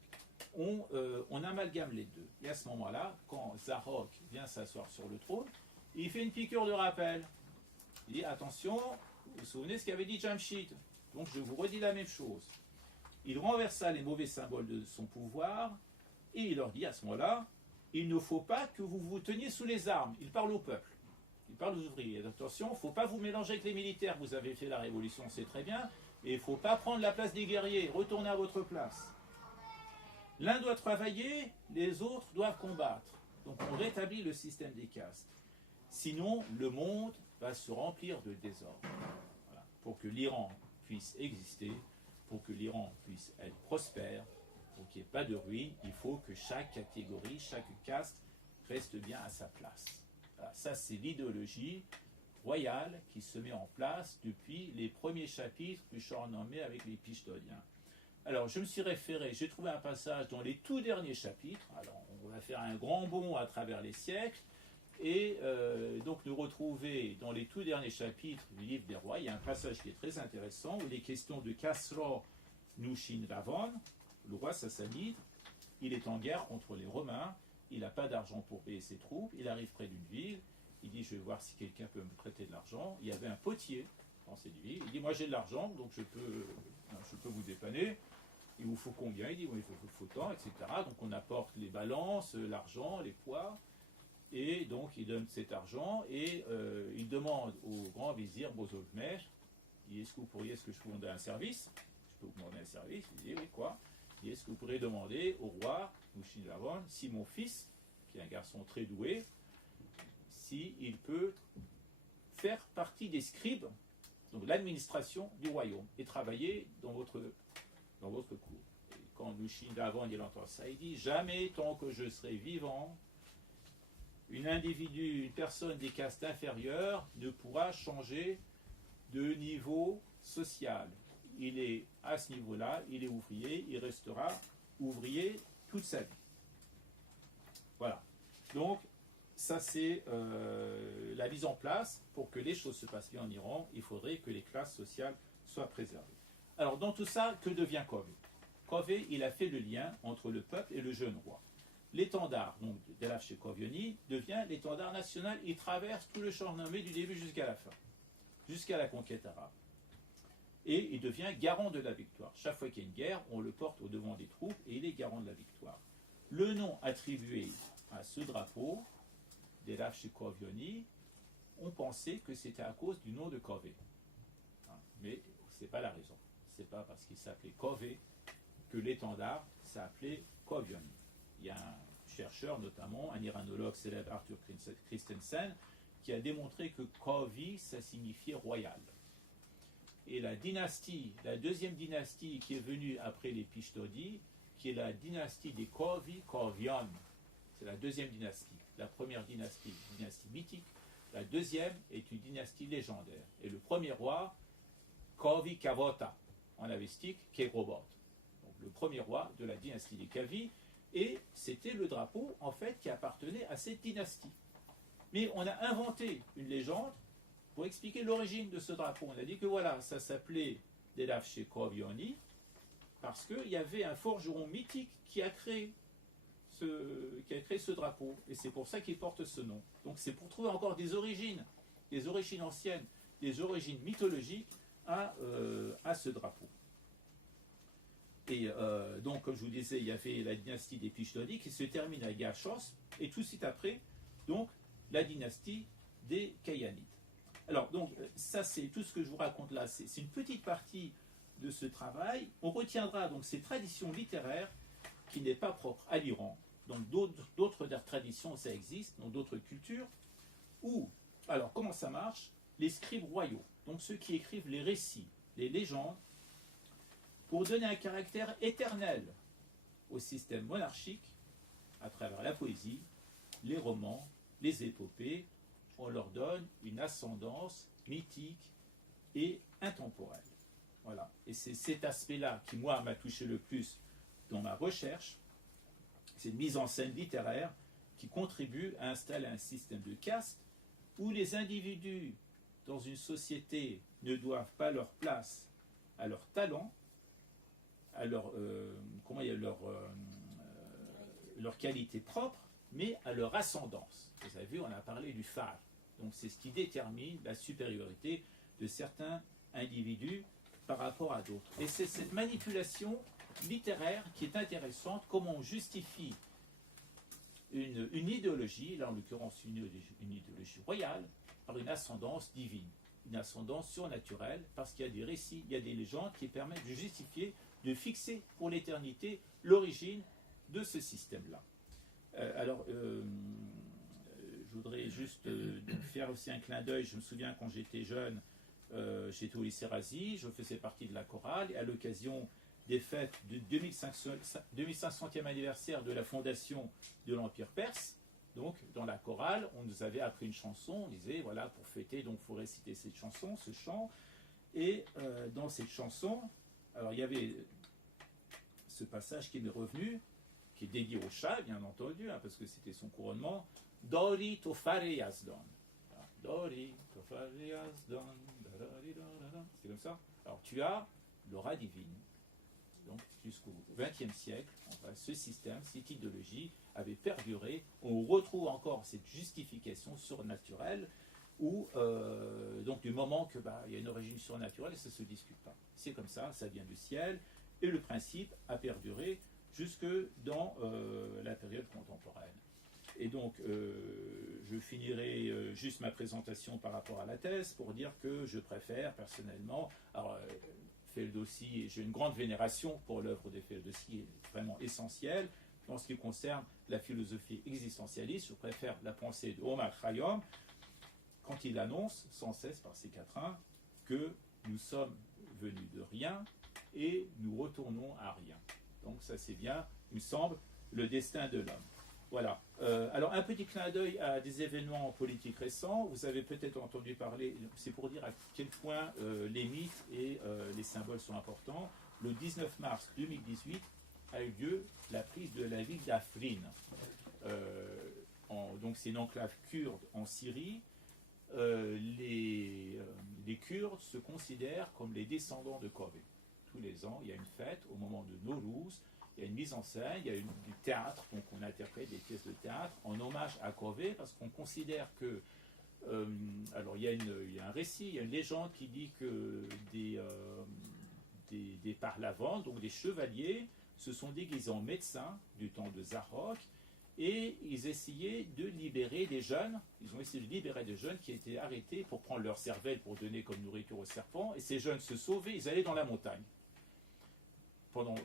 On amalgame les deux. Et à ce moment-là, quand Zarok vient s'asseoir sur le trône, il fait une piqûre de rappel. Il dit, attention, vous vous souvenez ce qu'avait dit Jamshid? Donc je vous redis la même chose. Il renversa les mauvais symboles de son pouvoir et il leur dit à ce moment-là, il ne faut pas que vous vous teniez sous les armes. Il parle au peuple, il parle aux ouvriers. Attention, il ne faut pas vous mélanger avec les militaires. Vous avez fait la révolution, c'est très bien, mais il ne faut pas prendre la place des guerriers. Retournez à votre place. L'un doit travailler, les autres doivent combattre. Donc on rétablit le système des castes. Sinon, le monde va se remplir de désordre. Voilà. Pour que l'Iran puisse exister, pour que l'Iran puisse être prospère, pour qu'il n'y ait pas de ruine, il faut que chaque catégorie, chaque caste reste bien à sa place. Voilà, ça, c'est l'idéologie royale qui se met en place depuis les premiers chapitres du Shahnameh avec les Pishtoliens. Alors, je me suis référé, j'ai trouvé un passage dans les tout derniers chapitres. Alors, on va faire un grand bond à travers les siècles. Et donc nous retrouver dans les tout derniers chapitres du livre des rois, il y a un passage qui est très intéressant où il est question de Khasro Nushin Ravon, le roi sassanide. Il est en guerre contre les Romains, il n'a pas d'argent pour payer ses troupes, il arrive près d'une ville, il dit je vais voir si quelqu'un peut me prêter de l'argent. Il y avait un potier dans cette ville, il dit moi j'ai de l'argent donc je peux vous dépanner. Il vous faut combien? Il dit oui, il faut tant, etc. Donc on apporte les balances, l'argent, les poids. Et donc il donne cet argent et il demande au grand vizir Bozorgmer, il dit est-ce que je peux vous demander un service? Je peux vous demander un service? Il dit oui, quoi? Il dit est-ce que vous pourriez demander au roi Nushin-Ravon si mon fils, qui est un garçon très doué, s'il peut faire partie des scribes, donc l'administration du royaume, et travailler dans votre cour. Et quand Nushin-Ravon il entend ça, il dit jamais tant que je serai vivant, une personne des castes inférieures ne pourra changer de niveau social. Il est à ce niveau-là, il est ouvrier, il restera ouvrier toute sa vie. Voilà. Donc, ça c'est la mise en place. Pour que les choses se passent bien en Iran, il faudrait que les classes sociales soient préservées. Alors, dans tout ça, que devient Kové? Kové, il a fait le lien entre le peuple et le jeune roi. L'étendard, donc d'Elaf Shekovioni, devient l'étendard national. Il traverse tout le champ nommé du début jusqu'à la fin, jusqu'à la conquête arabe. Et il devient garant de la victoire. Chaque fois qu'il y a une guerre, on le porte au devant des troupes et il est garant de la victoire. Le nom attribué à ce drapeau, d'Elaf Shekovioni, on pensait que c'était à cause du nom de Kové. Mais ce n'est pas la raison. Ce n'est pas parce qu'il s'appelait Kové que l'étendard s'appelait Kovioni. Il y a un chercheur, notamment un iranologue célèbre, Arthur Christensen, qui a démontré que Kovi, ça signifiait royal. Et la dynastie, la deuxième dynastie qui est venue après les Pishtodi, qui est la dynastie des Kovion, c'est la deuxième dynastie. La première dynastie, dynastie mythique. La deuxième est une dynastie légendaire. Et le premier roi, Kovi Kavota, en avestique, Kegrobot. Donc le premier roi de la dynastie des Kavi. Et c'était le drapeau, en fait, qui appartenait à cette dynastie. Mais on a inventé une légende pour expliquer l'origine de ce drapeau. On a dit que voilà, ça s'appelait Delaf Shekovioni, parce qu'il y avait un forgeron mythique qui a créé ce drapeau. Et c'est pour ça qu'il porte ce nom. Donc c'est pour trouver encore des origines anciennes, des origines mythologiques à ce drapeau. Et donc, comme je vous disais, il y avait la dynastie des Pishtodi qui se termine à Gachos, et tout de suite après, donc, la dynastie des Kayanites. Alors, donc, ça, c'est tout ce que je vous raconte là. C'est une petite partie de ce travail. On retiendra donc ces traditions littéraires qui n'est pas propre à l'Iran. Donc, d'autres traditions, ça existe, dans d'autres cultures. Où, alors, comment ça marche? Les scribes royaux, donc ceux qui écrivent les récits, les légendes, pour donner un caractère éternel au système monarchique, à travers la poésie, les romans, les épopées, on leur donne une ascendance mythique et intemporelle. Voilà. Et c'est cet aspect-là qui, moi, m'a touché le plus dans ma recherche. C'est une mise en scène littéraire qui contribue à installer un système de caste où les individus dans une société ne doivent pas leur place à leur talent, à leur qualité propre, mais à leur ascendance. Vous avez vu, on a parlé du phare. Donc c'est ce qui détermine la supériorité de certains individus par rapport à d'autres. Et c'est cette manipulation littéraire qui est intéressante, comment on justifie une idéologie, là en l'occurrence une idéologie royale, par une ascendance divine, une ascendance surnaturelle, parce qu'il y a des récits, il y a des légendes qui permettent de justifier, de fixer pour l'éternité l'origine de ce système-là. Je voudrais juste faire aussi un clin d'œil. Je me souviens quand j'étais jeune, j'étais au lycée Razi, je faisais partie de la chorale, et à l'occasion des fêtes du 2500e anniversaire de la fondation de l'Empire perse, donc dans la chorale, on nous avait appris une chanson, on disait, voilà, pour fêter, donc il faut réciter cette chanson, ce chant, et dans cette chanson, alors il y avait ce passage qui m'est revenu, qui est dédié au Shah, bien entendu, hein, parce que c'était son couronnement, Dori Tofare Yazdan. Dori Tofare Yazdan. C'est comme ça. Alors tu as l'aura divine. Donc jusqu'au XXe siècle, enfin, ce système, cette idéologie avait perduré. On retrouve encore cette justification surnaturelle où, donc du moment que il y a une origine surnaturelle, ça ne se discute pas. C'est comme ça, ça vient du ciel, et le principe a perduré jusque dans la période contemporaine. Et donc, je finirai juste ma présentation par rapport à la thèse pour dire que je préfère personnellement, alors Ferdowsi, j'ai une grande vénération pour l'œuvre de Ferdowsi, vraiment essentielle. En ce qui concerne la philosophie existentialiste, je préfère la pensée de Omar Khayyam quand il annonce sans cesse par ses quatrains que nous sommes venus de rien et nous retournons à rien. Donc ça c'est bien, il me semble, le destin de l'homme. Voilà. Alors, un petit clin d'œil à des événements politiques récents. Vous avez peut-être entendu parler, c'est pour dire à quel point les mythes et les symboles sont importants. Le 19 mars 2018 a eu lieu la prise de la ville d'Afrin. Donc, c'est une enclave kurde en Syrie. Les Kurdes se considèrent comme les descendants de Kové. Tous les ans, il y a une fête au moment de Nowruz. Il y a une mise en scène, il y a du théâtre, donc on interprète des pièces de théâtre en hommage à Kové, parce qu'on considère que, alors il y a un récit, il y a une légende qui dit que des parlavants, donc des chevaliers, se sont déguisés en médecins du temps de Zarok, et ils essayaient de libérer des jeunes, ils ont essayé de libérer des jeunes qui étaient arrêtés pour prendre leur cervelle pour donner comme nourriture aux serpents, et ces jeunes se sauvaient, ils allaient dans la montagne. Pendant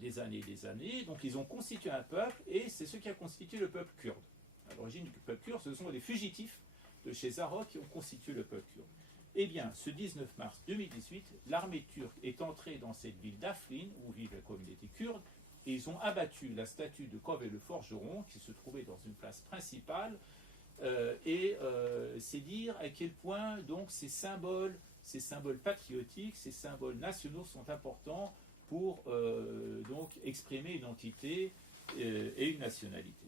des années, donc ils ont constitué un peuple, et c'est ce qui a constitué le peuple kurde. À l'origine du peuple kurde, ce sont les fugitifs de chez Zarok qui ont constitué le peuple kurde. Eh bien, ce 19 mars 2018, l'armée turque est entrée dans cette ville d'Afrin, où vit la communauté kurde, et ils ont abattu la statue de Kové le forgeron, qui se trouvait dans une place principale, c'est dire à quel point donc ces symboles patriotiques, ces symboles nationaux sont importants pour donc exprimer une entité et une nationalité.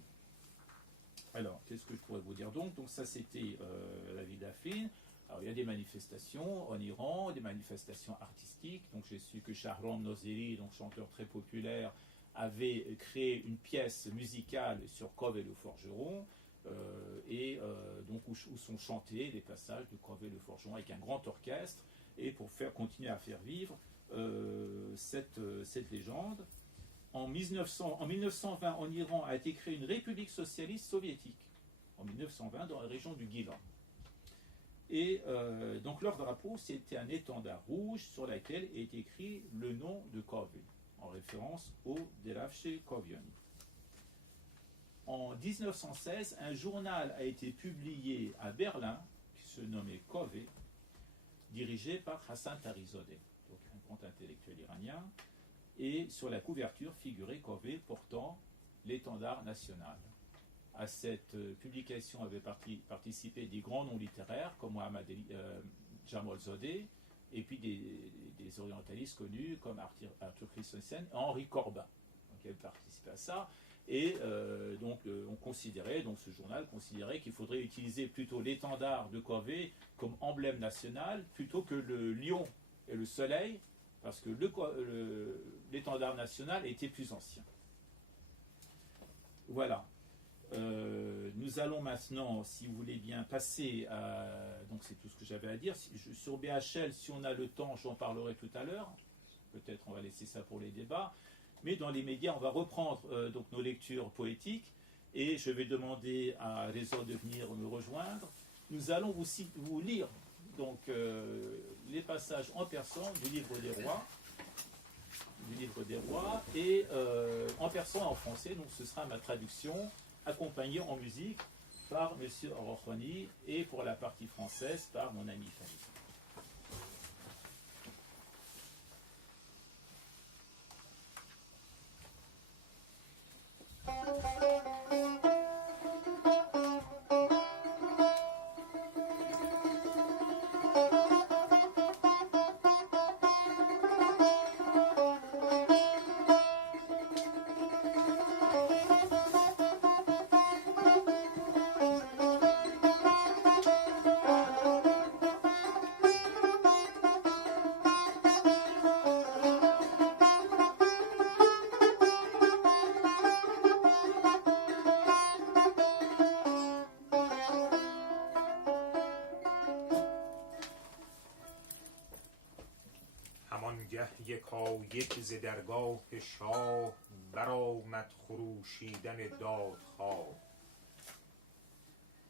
Alors, qu'est-ce que je pourrais vous dire donc ça, c'était la ville d'Afrin. Alors, il y a des manifestations en Iran, des manifestations artistiques. Donc, j'ai su que Shahram Nozeri, donc chanteur très populaire, avait créé une pièce musicale sur Kové le forgeron, donc où sont chantés les passages de Kové le forgeron avec un grand orchestre, et pour continuer à faire vivre cette légende. En 1920, en Iran, a été créée une république socialiste soviétique, en 1920, dans la région du Guilan. Et donc leur drapeau, c'était un étendard rouge sur lequel est écrit le nom de Kové, en référence au Derafche Kovioni. En 1916, un journal a été publié à Berlin, qui se nommait Kové, dirigé par Hassan Tarizodeh, donc un grand intellectuel iranien, et sur la couverture figurait Kové portant l'étendard national. À cette publication avaient participé des grands noms littéraires comme Mohammad Jamalzadeh, et puis des orientalistes connus comme Arthur Christensen et Henri Corbin. Donc ils avaient participé à ça. Et on considérait, donc ce journal considérait qu'il faudrait utiliser plutôt l'étendard de Kové comme emblème national plutôt que le lion et le soleil, parce que l'étendard national était plus ancien. Voilà. Nous allons maintenant, si vous voulez bien, passer à... Donc c'est tout ce que j'avais à dire. Sur BHL, si on a le temps, j'en parlerai tout à l'heure. Peut-être on va laisser ça pour les débats. Mais dans les médias, on va reprendre donc nos lectures poétiques. Et je vais demander à Reza de venir me rejoindre. Nous allons vous lire donc, les passages en persan du livre des rois. Et en persan et en français. Donc ce sera ma traduction, accompagné en musique par M. Rochoni et pour la partie française par mon ami Farid. یک ز درگاه شاه برآمد خروشیدن دادخواه.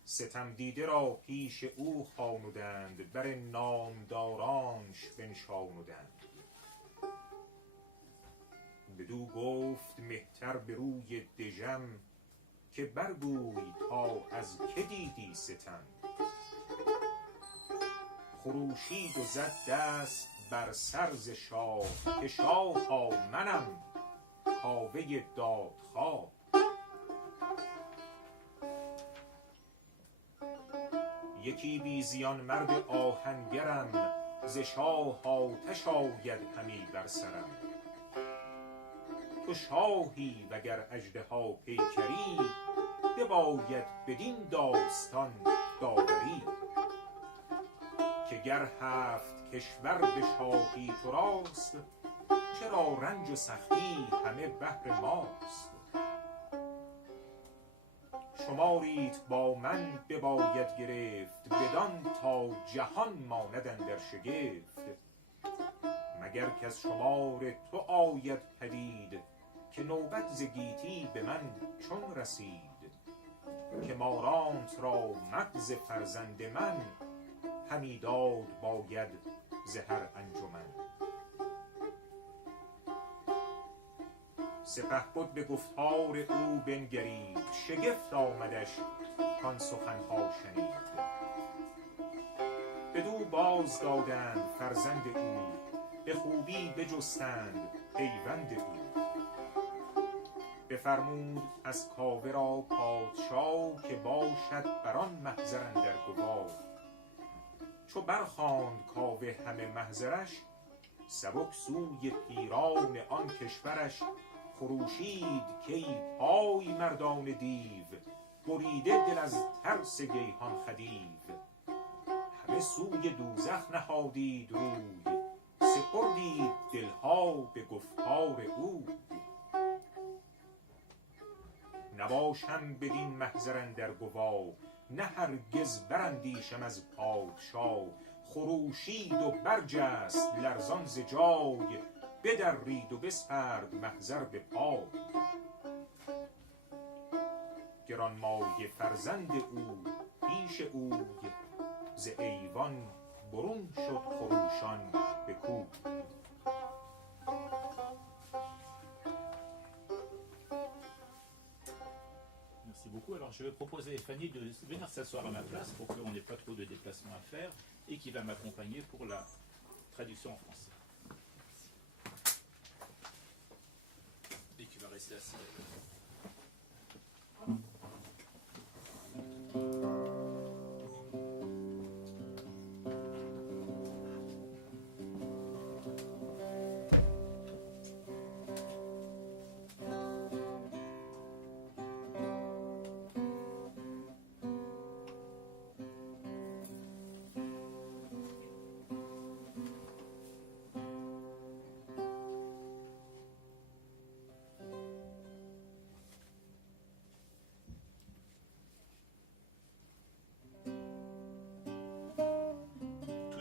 ستم دیده را پیش او خواندند، بر نامدارانش بنشاندند. بدو گفت مهتر به روی دژم، که برگوی تا از که دیدی ستم. خروشید و زد دست بر سر ز شاه، که شاها منم کاوه دادخواه. یکی بی زیان مرد آهنگرم ز شاه آتش آید همی بر سرم تو شاهی وگر اژدها پیکری بباید بدین داستان داوری که گر 7 کشور به شاهی تو راست چرا رنج و سختی همه بهر ماست شماریت با من بباید گرفت بدان تا جهان ماند اندر شگفت مگر کز شمار تو آید پدید که نوبت ز گیتی به من چون رسید که مارانت را مغز فرزند من همی داد باید ز هر انجمن سپهبد به گفتار او بنگرید شگفت آمدش کان سخنها شنید بدو باز دادند فرزند او به خوبی بجستند پیوند او بفرمود از کاوه را پادشاه که باشد بر آن محضر اندر گواه چو برخواند کاوه همه محضرش سبک سوی پیران آن کشورش خروشید که ای پای مردان دیو بریده دل از ترس گیهان خدیو همه سوی دوزخ نهادید روی سپردید دلها به گفتار او نباشم بدین محضر اندر گواه نه هرگز براندیشم از پادشاه خروشید و برجست لرزان ز جای بدرید و بسپرد محضر به پای گرانمایه فرزند او پیش اوی ز ایوان برون شد خروشان به کوی Merci beaucoup. Alors je vais proposer à Fanny de venir s'asseoir à ma place pour qu'on n'ait pas trop de déplacements à faire et qui va m'accompagner pour la traduction en français. Et qui va rester assis.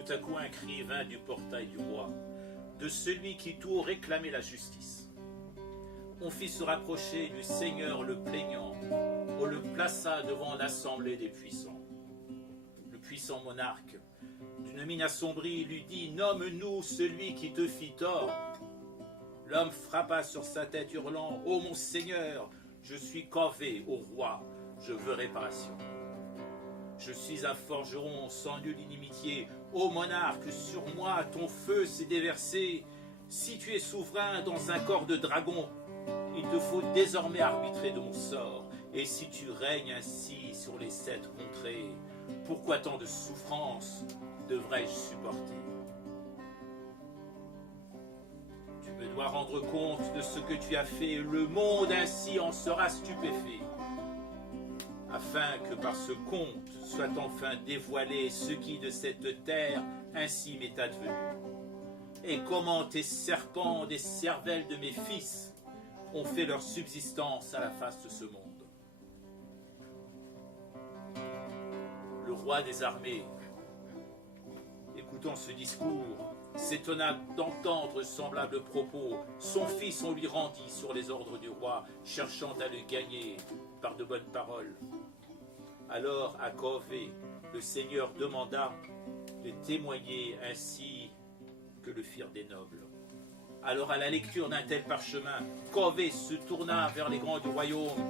Tout à coup, un cri vint du portail du roi, de celui qui tout réclamait la justice. On fit se rapprocher du Seigneur le plaignant, on le plaça devant l'assemblée des puissants. Le puissant monarque, d'une mine assombrie, lui dit « Nomme-nous celui qui te fit tort ». L'homme frappa sur sa tête hurlant « Ô mon Seigneur, je suis Kaveh, ô roi, je veux réparation. Je suis un forgeron sans nulle inimitié. Ô monarque, sur moi ton feu s'est déversé. Si tu es souverain dans un corps de dragon, il te faut désormais arbitrer de mon sort. Et si tu règnes ainsi sur les 7 contrées, pourquoi tant de souffrances devrais-je supporter? Tu me dois rendre compte de ce que tu as fait. Le monde ainsi en sera stupéfait. Afin que par ce conte soit enfin dévoilé ce qui de cette terre ainsi m'est advenu. Et comment tes serpents des cervelles de mes fils ont fait leur subsistance à la face de ce monde. Le roi des armées, écoutant ce discours, s'étonna d'entendre semblable propos. Son fils on lui rendit sur les ordres du roi, cherchant à le gagner par de bonnes paroles. Alors à Kaveh, le Seigneur demanda de témoigner ainsi que le firent des nobles. Alors à la lecture d'un tel parchemin, Kaveh se tourna vers les grands du royaume.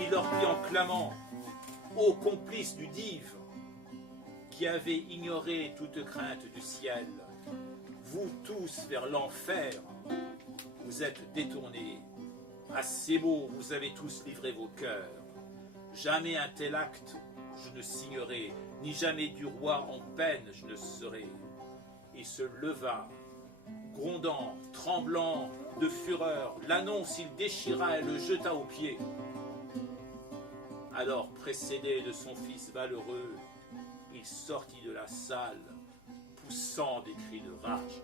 Il leur dit en clamant « Ô complices du dive, qui avez ignoré toute crainte du ciel, vous tous vers l'enfer, vous êtes détournés. À ces mots, vous avez tous livré vos cœurs. Jamais un tel acte je ne signerai, ni jamais du roi en peine je ne serai. Il se leva, grondant, tremblant de fureur, l'annonce il déchira et le jeta aux pieds. Alors, précédé de son fils malheureux, il sortit de la salle, poussant des cris de rage.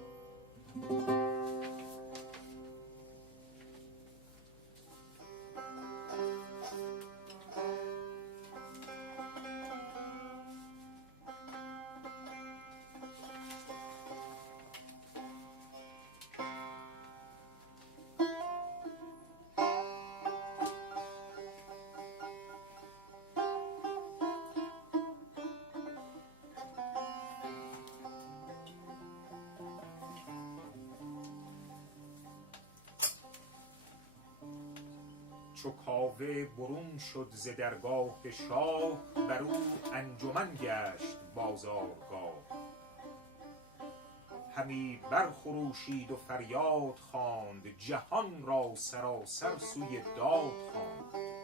چو کاوه برون شد ز درگاه شاه، بر او انجمن گشت بازارگاه. همی برخروشید و فریاد خواند، جهان را سراسر سوی داد خواند.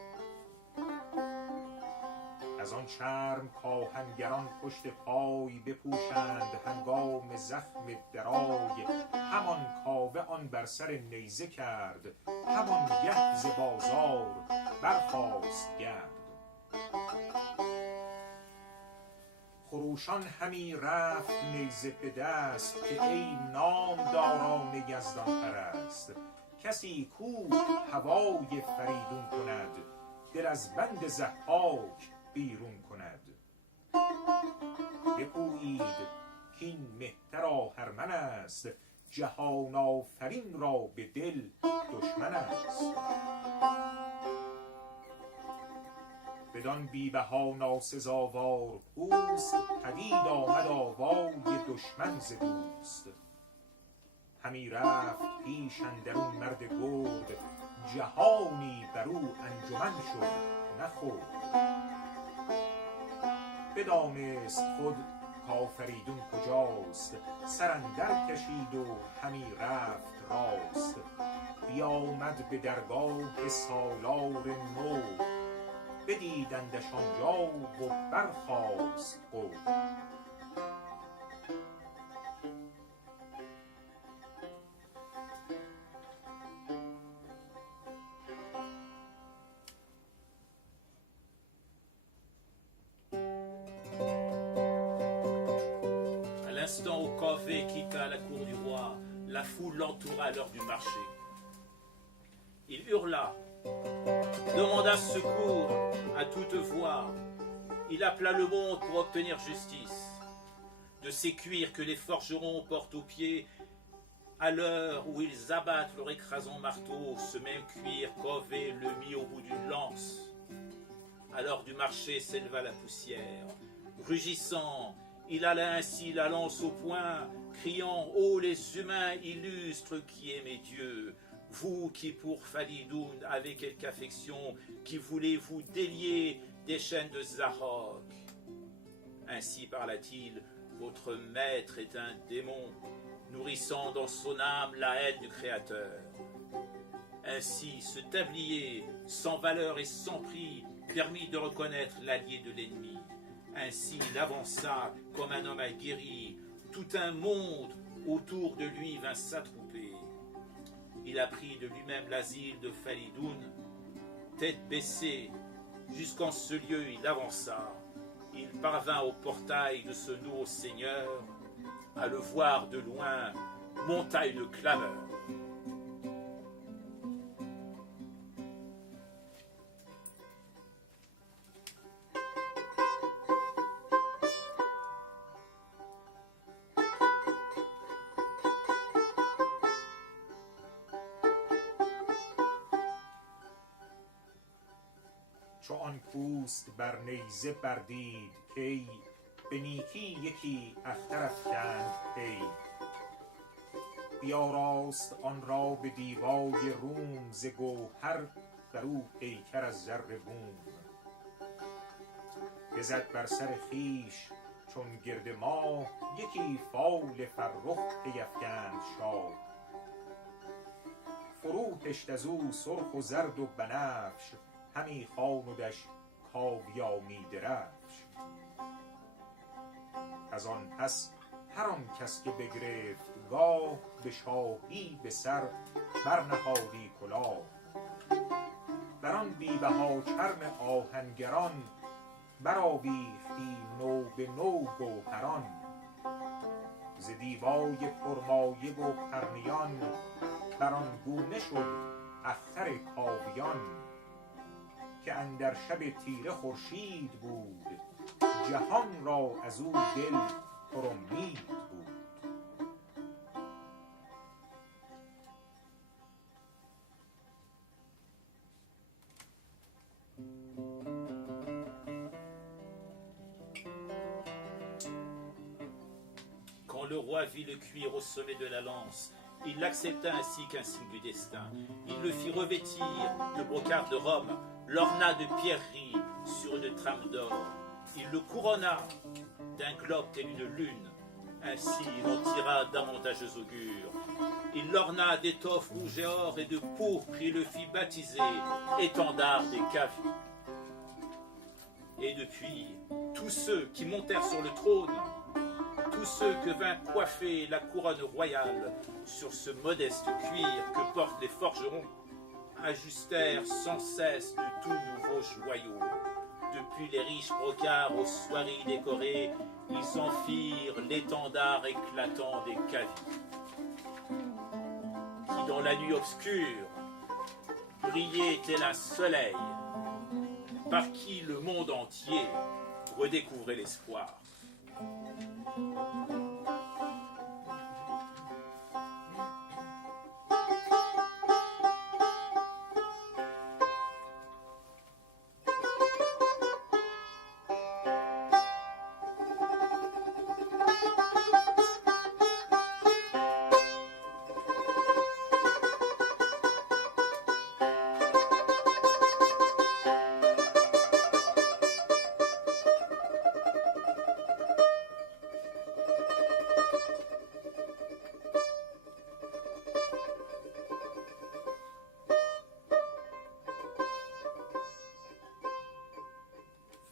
از آن شرم کآهنگران پشت پای بپوشند، هنگام زخم درای. همان کاوه آن بر سر نیزه کرد، همان گه ز بازار برخاست گرد. خروشان همی رفت نیزه به دست، که ای نامداران یزدان پرست. کسی کو هوای فریدون کند، دل از بند ضحاک بیرون کند. بپویید کین مهتر آهرمن است، جهان آفرین را به دل دشمن است. بدان بی بها ناسزاوار پوست، پدید آمد آوای دشمن ز دوست. همی رفت پیش اندرون مرد گرد، جهانی بر او انجمن شد نه خرد. بدانست خود کآفریدون کجاست، سر اندر کشید و همی رفت راست. بیامد به درگاه سالار نو، بدیدندش آنجا و برخاست غو. L'instant où Kaveh quitta la cour du roi, la foule l'entoura à l'heure du marché. Il hurla, demanda secours à toute voix. Il appela le monde pour obtenir justice. De ces cuirs que les forgerons portent aux pieds, à l'heure où ils abattent leur écrasant marteau, ce même cuir Kaveh le mit au bout d'une lance. À l'heure du marché s'éleva la poussière. Rugissant, il alla ainsi la lance au poing, criant « Ô les humains illustres qui aimez Dieu, vous qui pour Falidoun avez quelque affection, qui voulez vous délier des chaînes de Zahok. Ainsi parla-t-il, votre maître est un démon, nourrissant dans son âme la haine du Créateur. Ainsi ce tablier, sans valeur et sans prix, permit de reconnaître l'allié de l'ennemi. Ainsi il avança comme un homme aguerri, tout un monde autour de lui vint s'attrouper. Il a pris de lui-même l'asile de Falidoun, tête baissée, jusqu'en ce lieu il avança. Il parvint au portail de ce nouveau seigneur, à le voir de loin, monta une clameur. چو آن پوست بر نیزه بردید کی، به نیکی یکی اختر افکند پی. بیاراست آن را به دیبای روم، ز گوهر بر او پیکر از زر بوم. بزد بر سر خویش چون گرد ماه، یکی فال فرخ پیفکند شاه. فرو هشت از او سرخ و زرد و بنفش، همی خواندش کاویا می درفش. از آن پس هر آن کس که بگرفت گاه، به شاهی به سر برنهادی کلاه. بر آن بی بها چرم آهنگران، برآویختی نو به نو گوهران. ز دیبای پرمایه و پرنیان، بر آن گونه شد اختر کاویان. که اندر شب تیره خورشید بود، جهان را از او دل پرامید بود. Quand le roi vit le cuir au sommet de la lance, il l'accepta ainsi qu'un signe du destin. Il le fit revêtir de brocart de Rome, l'orna de pierreries sur une trame d'or. Il le couronna d'un globe tel une lune, ainsi il en tira d'avantageux augures. Il l'orna d'étoffes rouges et or et de pourpre, il le fit baptiser étendard des Cavies. Et depuis, tous ceux qui montèrent sur le trône, tous ceux que vint coiffer la couronne royale sur ce modeste cuir que portent les forgerons, ajustèrent sans cesse de tout nouveaux joyaux. Depuis les riches brocarts aux soieries décorées, ils en firent l'étendard éclatant des Cavies, qui dans la nuit obscure brillait tel un soleil, par qui le monde entier redécouvrait l'espoir.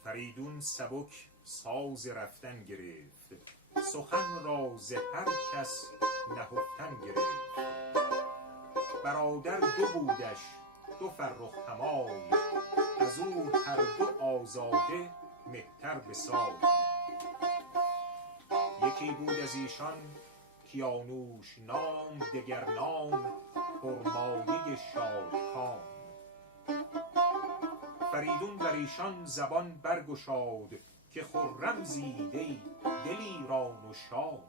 فریدون سبک ساز رفتن گرفت، سخن را ز هر کس نهفتن گرفت. برادر دو بودش دو فرخ همای، از او هر دو آزاده مهتر به سای. یکی بود از ایشان کیانوش نام، دگر نام پرمایه شادکام. فریدون بر ایشان زبان برگشاد، که خرم زید ای دلیران و شاد.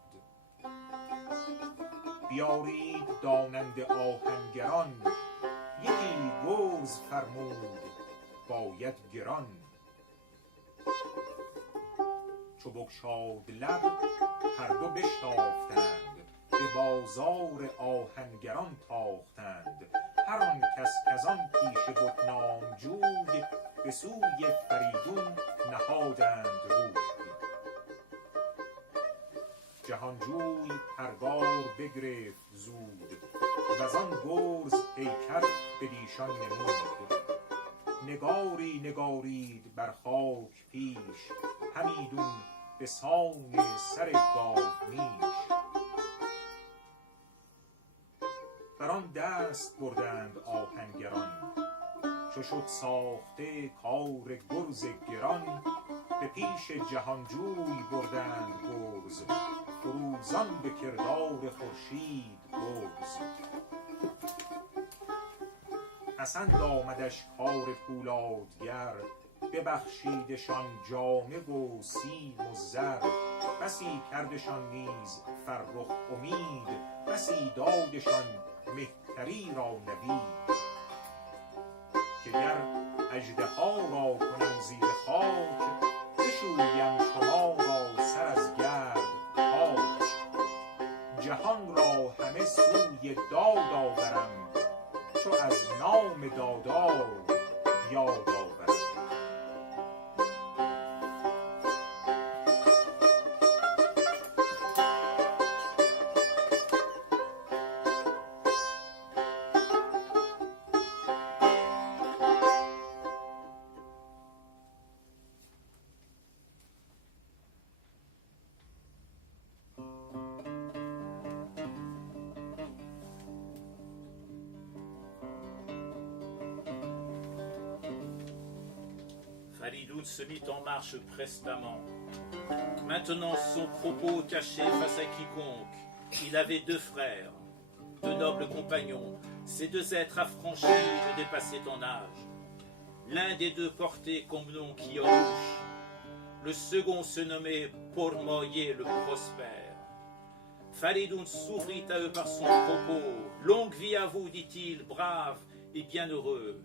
بیارید دانند آهنگران، یکی گرز فرمود باید گران. چو بگشاد لب هر دو بشتافتند، به بازار آهنگران تاختند. هر آن کس کز آن پیش بد نامجوی، به سوی فریدون نهادند روی. جهانجوی پرگار بگرفت زود، وزان گرز پیکر بدیشان نمود. نگاری نگارید بر خاک پیش، همیدون به سان سر گاومیش. بر آن دست بردند آهنگران، چو شد ساخته کار گرز گران. به پیش جهانجوی بردند گرز، فروزان به کردار خورشید گرز. پسند آمدش کار پولادگر، ببخشیدشان جامه و سیم و زر. بسی کردشان نیز فرخ امید، بسی دادشان مهتری را نوید. که گر اژدها را کنم زیر خاک، بشویم شما را سر از گرد پاک. جهان را همه سوی داد آورم، چو از نام دادار یاد آورم. Faridoun se mit en marche prestement. Maintenant son propos caché face à quiconque. Il avait 2 frères, 2 nobles compagnons. Ces 2 êtres affranchis le dépassaient en âge. L'un des 2 portait comme nom Kiolouche. Le second se nommait Pormoyer le Prospère. Faridoun s'ouvrit à eux par son propos. Longue vie à vous, dit-il, brave et bienheureux.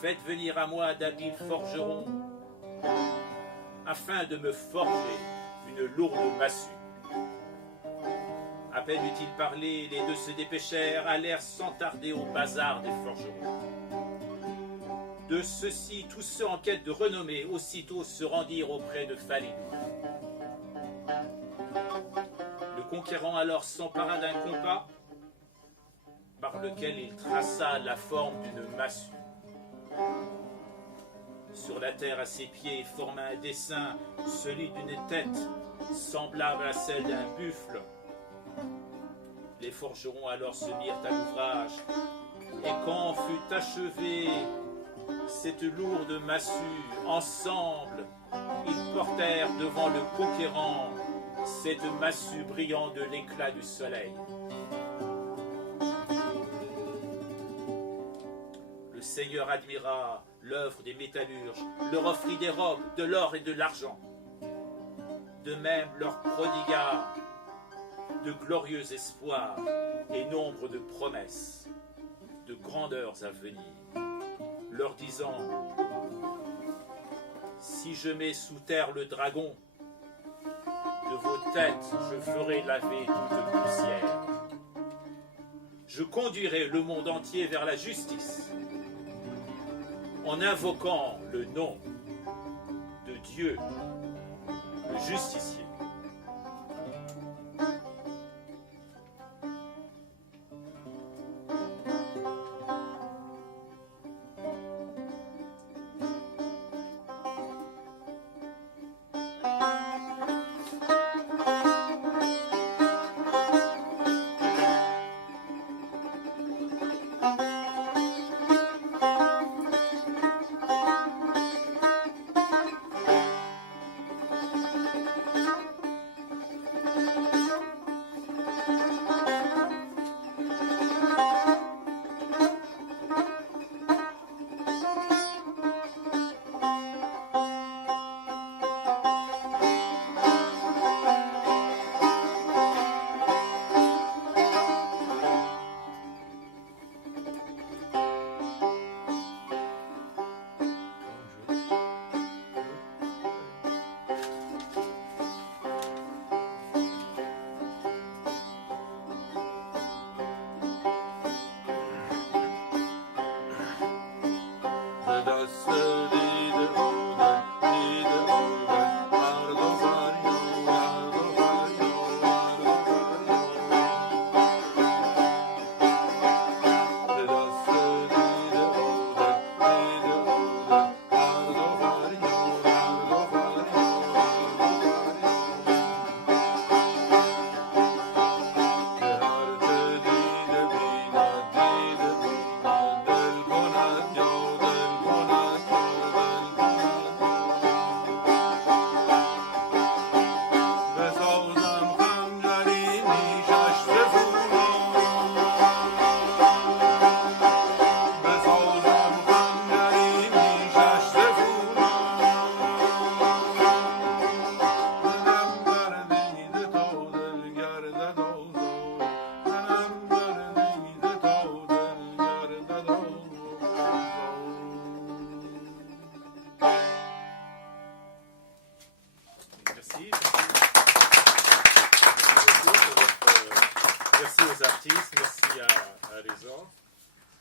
Faites venir à moi d'habiles forgerons, afin de me forger une lourde massue. À peine eut-il parlé, les 2 se dépêchèrent, allèrent sans tarder au bazar des forgerons. De ceux-ci, tous ceux en quête de renommée, aussitôt se rendirent auprès de Faridoun. Le conquérant alors s'empara d'un compas par lequel il traça la forme d'une massue. Sur la terre à ses pieds, il forma un dessin, celui d'une tête, semblable à celle d'un buffle. Les forgerons alors se mirent à l'ouvrage, et quand fut achevée cette lourde massue, ensemble, ils portèrent devant le conquérant cette massue brillant de l'éclat du soleil. Le Seigneur admira l'œuvre des métallurges, leur offrit des robes, de l'or et de l'argent. De même leur prodigua de glorieux espoirs et nombre de promesses, de grandeurs à venir, leur disant: si je mets sous terre le dragon, de vos têtes je ferai laver toute poussière. Je conduirai le monde entier vers la justice, en invoquant le nom de Dieu, le justicier.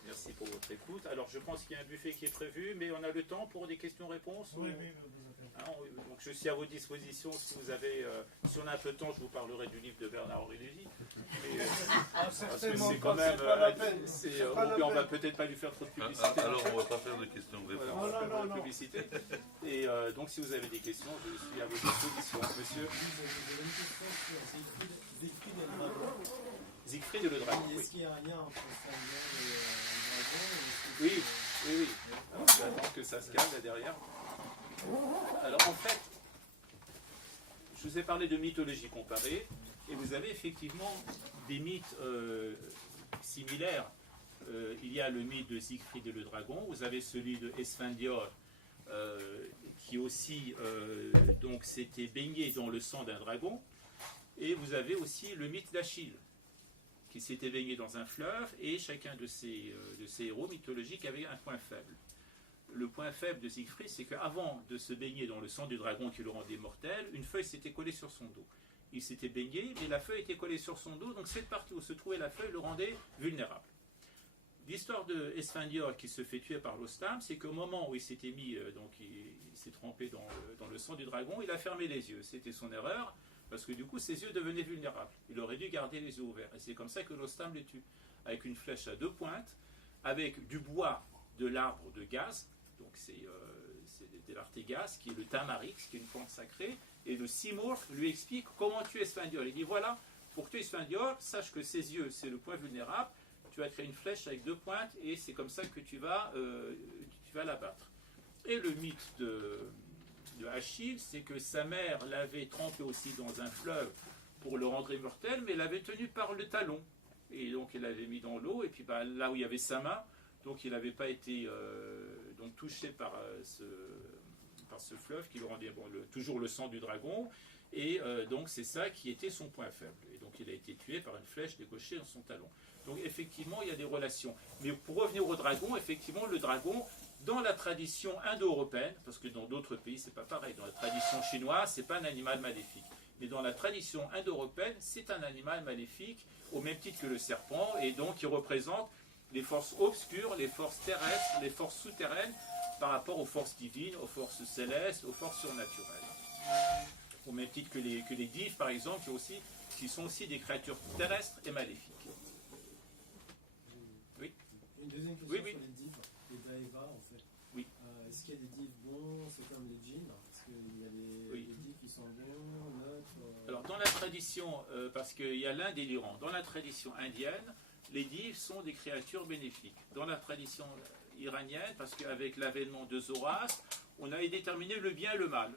Merci pour votre écoute. Alors, je pense qu'il y a un buffet qui est prévu, mais on a le temps pour des questions-réponses. Oui, donc, je suis à vos dispositions. Si vous avez, si on a un peu de temps, je vous parlerai du livre de Bernard-Henri Lévy. Parce que c'est quand même, on va peut-être pas lui faire trop de publicité. Alors, on va pas faire de questions-réponses. Voilà, on va faire de publicité. Et donc, si vous avez des questions, je suis à vos dispositions, monsieur. J'avais une question sur Siegfried et le dragon. Siegfried et le dragon. Est-ce qu'il y a un lien entre Samuel et le dragon? Oui. Je vais attendre que ça se calme là derrière. Alors en fait, je vous ai parlé de mythologie comparée, et vous avez effectivement des mythes similaires. Il y a le mythe de Siegfried et le dragon, vous avez celui de Esfandior, qui aussi donc s'était baigné dans le sang d'un dragon, et vous avez aussi le mythe d'Achille, qui s'était baigné dans un fleuve, et chacun de ces héros mythologiques avait un point faible. Le point faible de Siegfried, c'est qu'avant de se baigner dans le sang du dragon qui le rendait mortel, une feuille s'était collée sur son dos. Il s'était baigné, mais la feuille était collée sur son dos, donc cette partie où se trouvait la feuille le rendait vulnérable. L'histoire de Esfandior qui se fait tuer par l'Ostam, c'est qu'au moment où il s'était mis, donc il s'est trempé dans le sang du dragon, il a fermé les yeux. C'était son erreur, parce que du coup ses yeux devenaient vulnérables. Il aurait dû garder les yeux ouverts. Et c'est comme ça que l'Ostam le tue, avec une flèche à 2 pointes, avec du bois de l'arbre de gaz, donc c'est de l'artégas, qui est le tamarix, qui est une plante sacrée, et le Simurgh lui explique comment tuer Esfandior. Il dit voilà, pour tuer Esfandior, sache que ses yeux c'est le point vulnérable, tu vas créer une flèche avec 2 pointes, et c'est comme ça que tu vas l'abattre. Et le mythe de Achille, c'est que sa mère l'avait trempé aussi dans un fleuve pour le rendre immortel, mais l'avait tenu par le talon. Et donc il l'avait mis dans l'eau, et puis là où il y avait sa main, donc il n'avait pas été donc touché par ce fleuve qui le rendait toujours le sang du dragon, et donc c'est ça qui était son point faible. Et donc il a été tué par une flèche décochée dans son talon. Donc effectivement il y a des relations. Mais pour revenir au dragon, effectivement le dragon, dans la tradition indo-européenne, parce que dans d'autres pays c'est pas pareil, dans la tradition chinoise c'est pas un animal maléfique, mais dans la tradition indo-européenne c'est un animal maléfique au même titre que le serpent, et donc il représente les forces obscures, les forces terrestres, les forces souterraines par rapport aux forces divines, aux forces célestes, aux forces surnaturelles. Au même titre que les dives, par exemple, qui sont aussi des créatures terrestres et maléfiques. Oui. Une deuxième question Oui. sur les divs, les daeva en fait. Oui. Est-ce qu'il y a des divs bons, c'est comme les djinns? Est-ce qu'il y a des divs qui sont bons, neutres Alors dans la tradition, parce qu'il y a l'Inde et l'Iran, dans la tradition indienne, les divs sont des créatures bénéfiques. Dans la tradition iranienne, parce qu'avec l'avènement de Zoroastre, on avait déterminé le bien et le mal.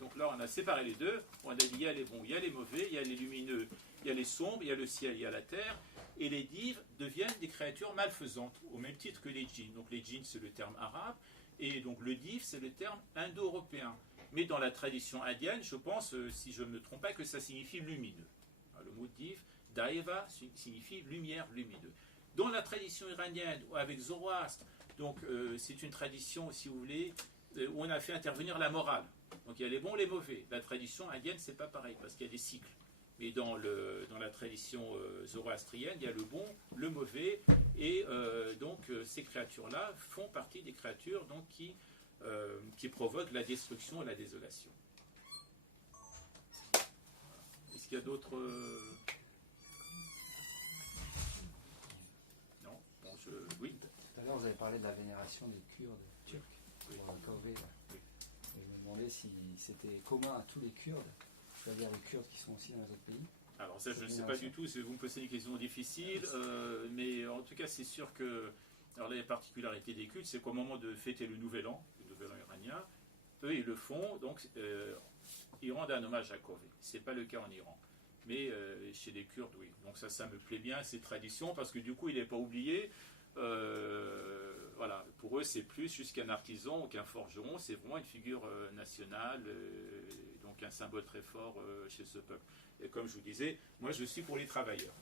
Donc là, on a séparé les deux. On a dit il y a les bons, il y a les mauvais, il y a les lumineux, il y a les sombres, il y a le ciel, il y a la terre. Et les divs deviennent des créatures malfaisantes, au même titre que les djinns. Donc les djinns, c'est le terme arabe, et donc le div, c'est le terme indo-européen. Mais dans la tradition indienne, je pense, si je ne me trompe pas, que ça signifie lumineux. Le mot div, daeva, signifie lumière, lumineux. Dans la tradition iranienne, avec Zoroastre, donc c'est une tradition, si vous voulez, où on a fait intervenir la morale. Donc il y a les bons, les mauvais. La tradition indienne, c'est pas pareil, parce qu'il y a des cycles. Mais dans la tradition zoroastrienne, il y a le bon, le mauvais, et donc ces créatures-là font partie des créatures donc, qui provoquent la destruction et la désolation. Est-ce qu'il y a d'autres... Non bon, oui. Tout à l'heure, vous avez parlé de la vénération des Kurdes turcs pour le Kaveh. Oui. Et je me demandais si c'était commun à tous les Kurdes, c'est-à-dire les Kurdes qui sont aussi dans les autres pays. Alors ça, je ne sais pas du tout, vous me posez une question difficile, mais en tout cas, c'est sûr que... Alors la particularité des cultes, c'est qu'au moment de fêter le Nouvel An iranien, eux, ils le font, donc ils rendent un hommage à Kaveh. Ce n'est pas le cas en Iran. Mais chez les Kurdes, oui. Donc ça me plaît bien, ces traditions, parce que du coup, il n'est pas oublié. Voilà, pour eux, c'est plus juste qu'un artisan ou qu'un forgeron, c'est vraiment une figure nationale, donc un symbole très fort chez ce peuple. Et comme je vous disais, moi je suis pour les travailleurs.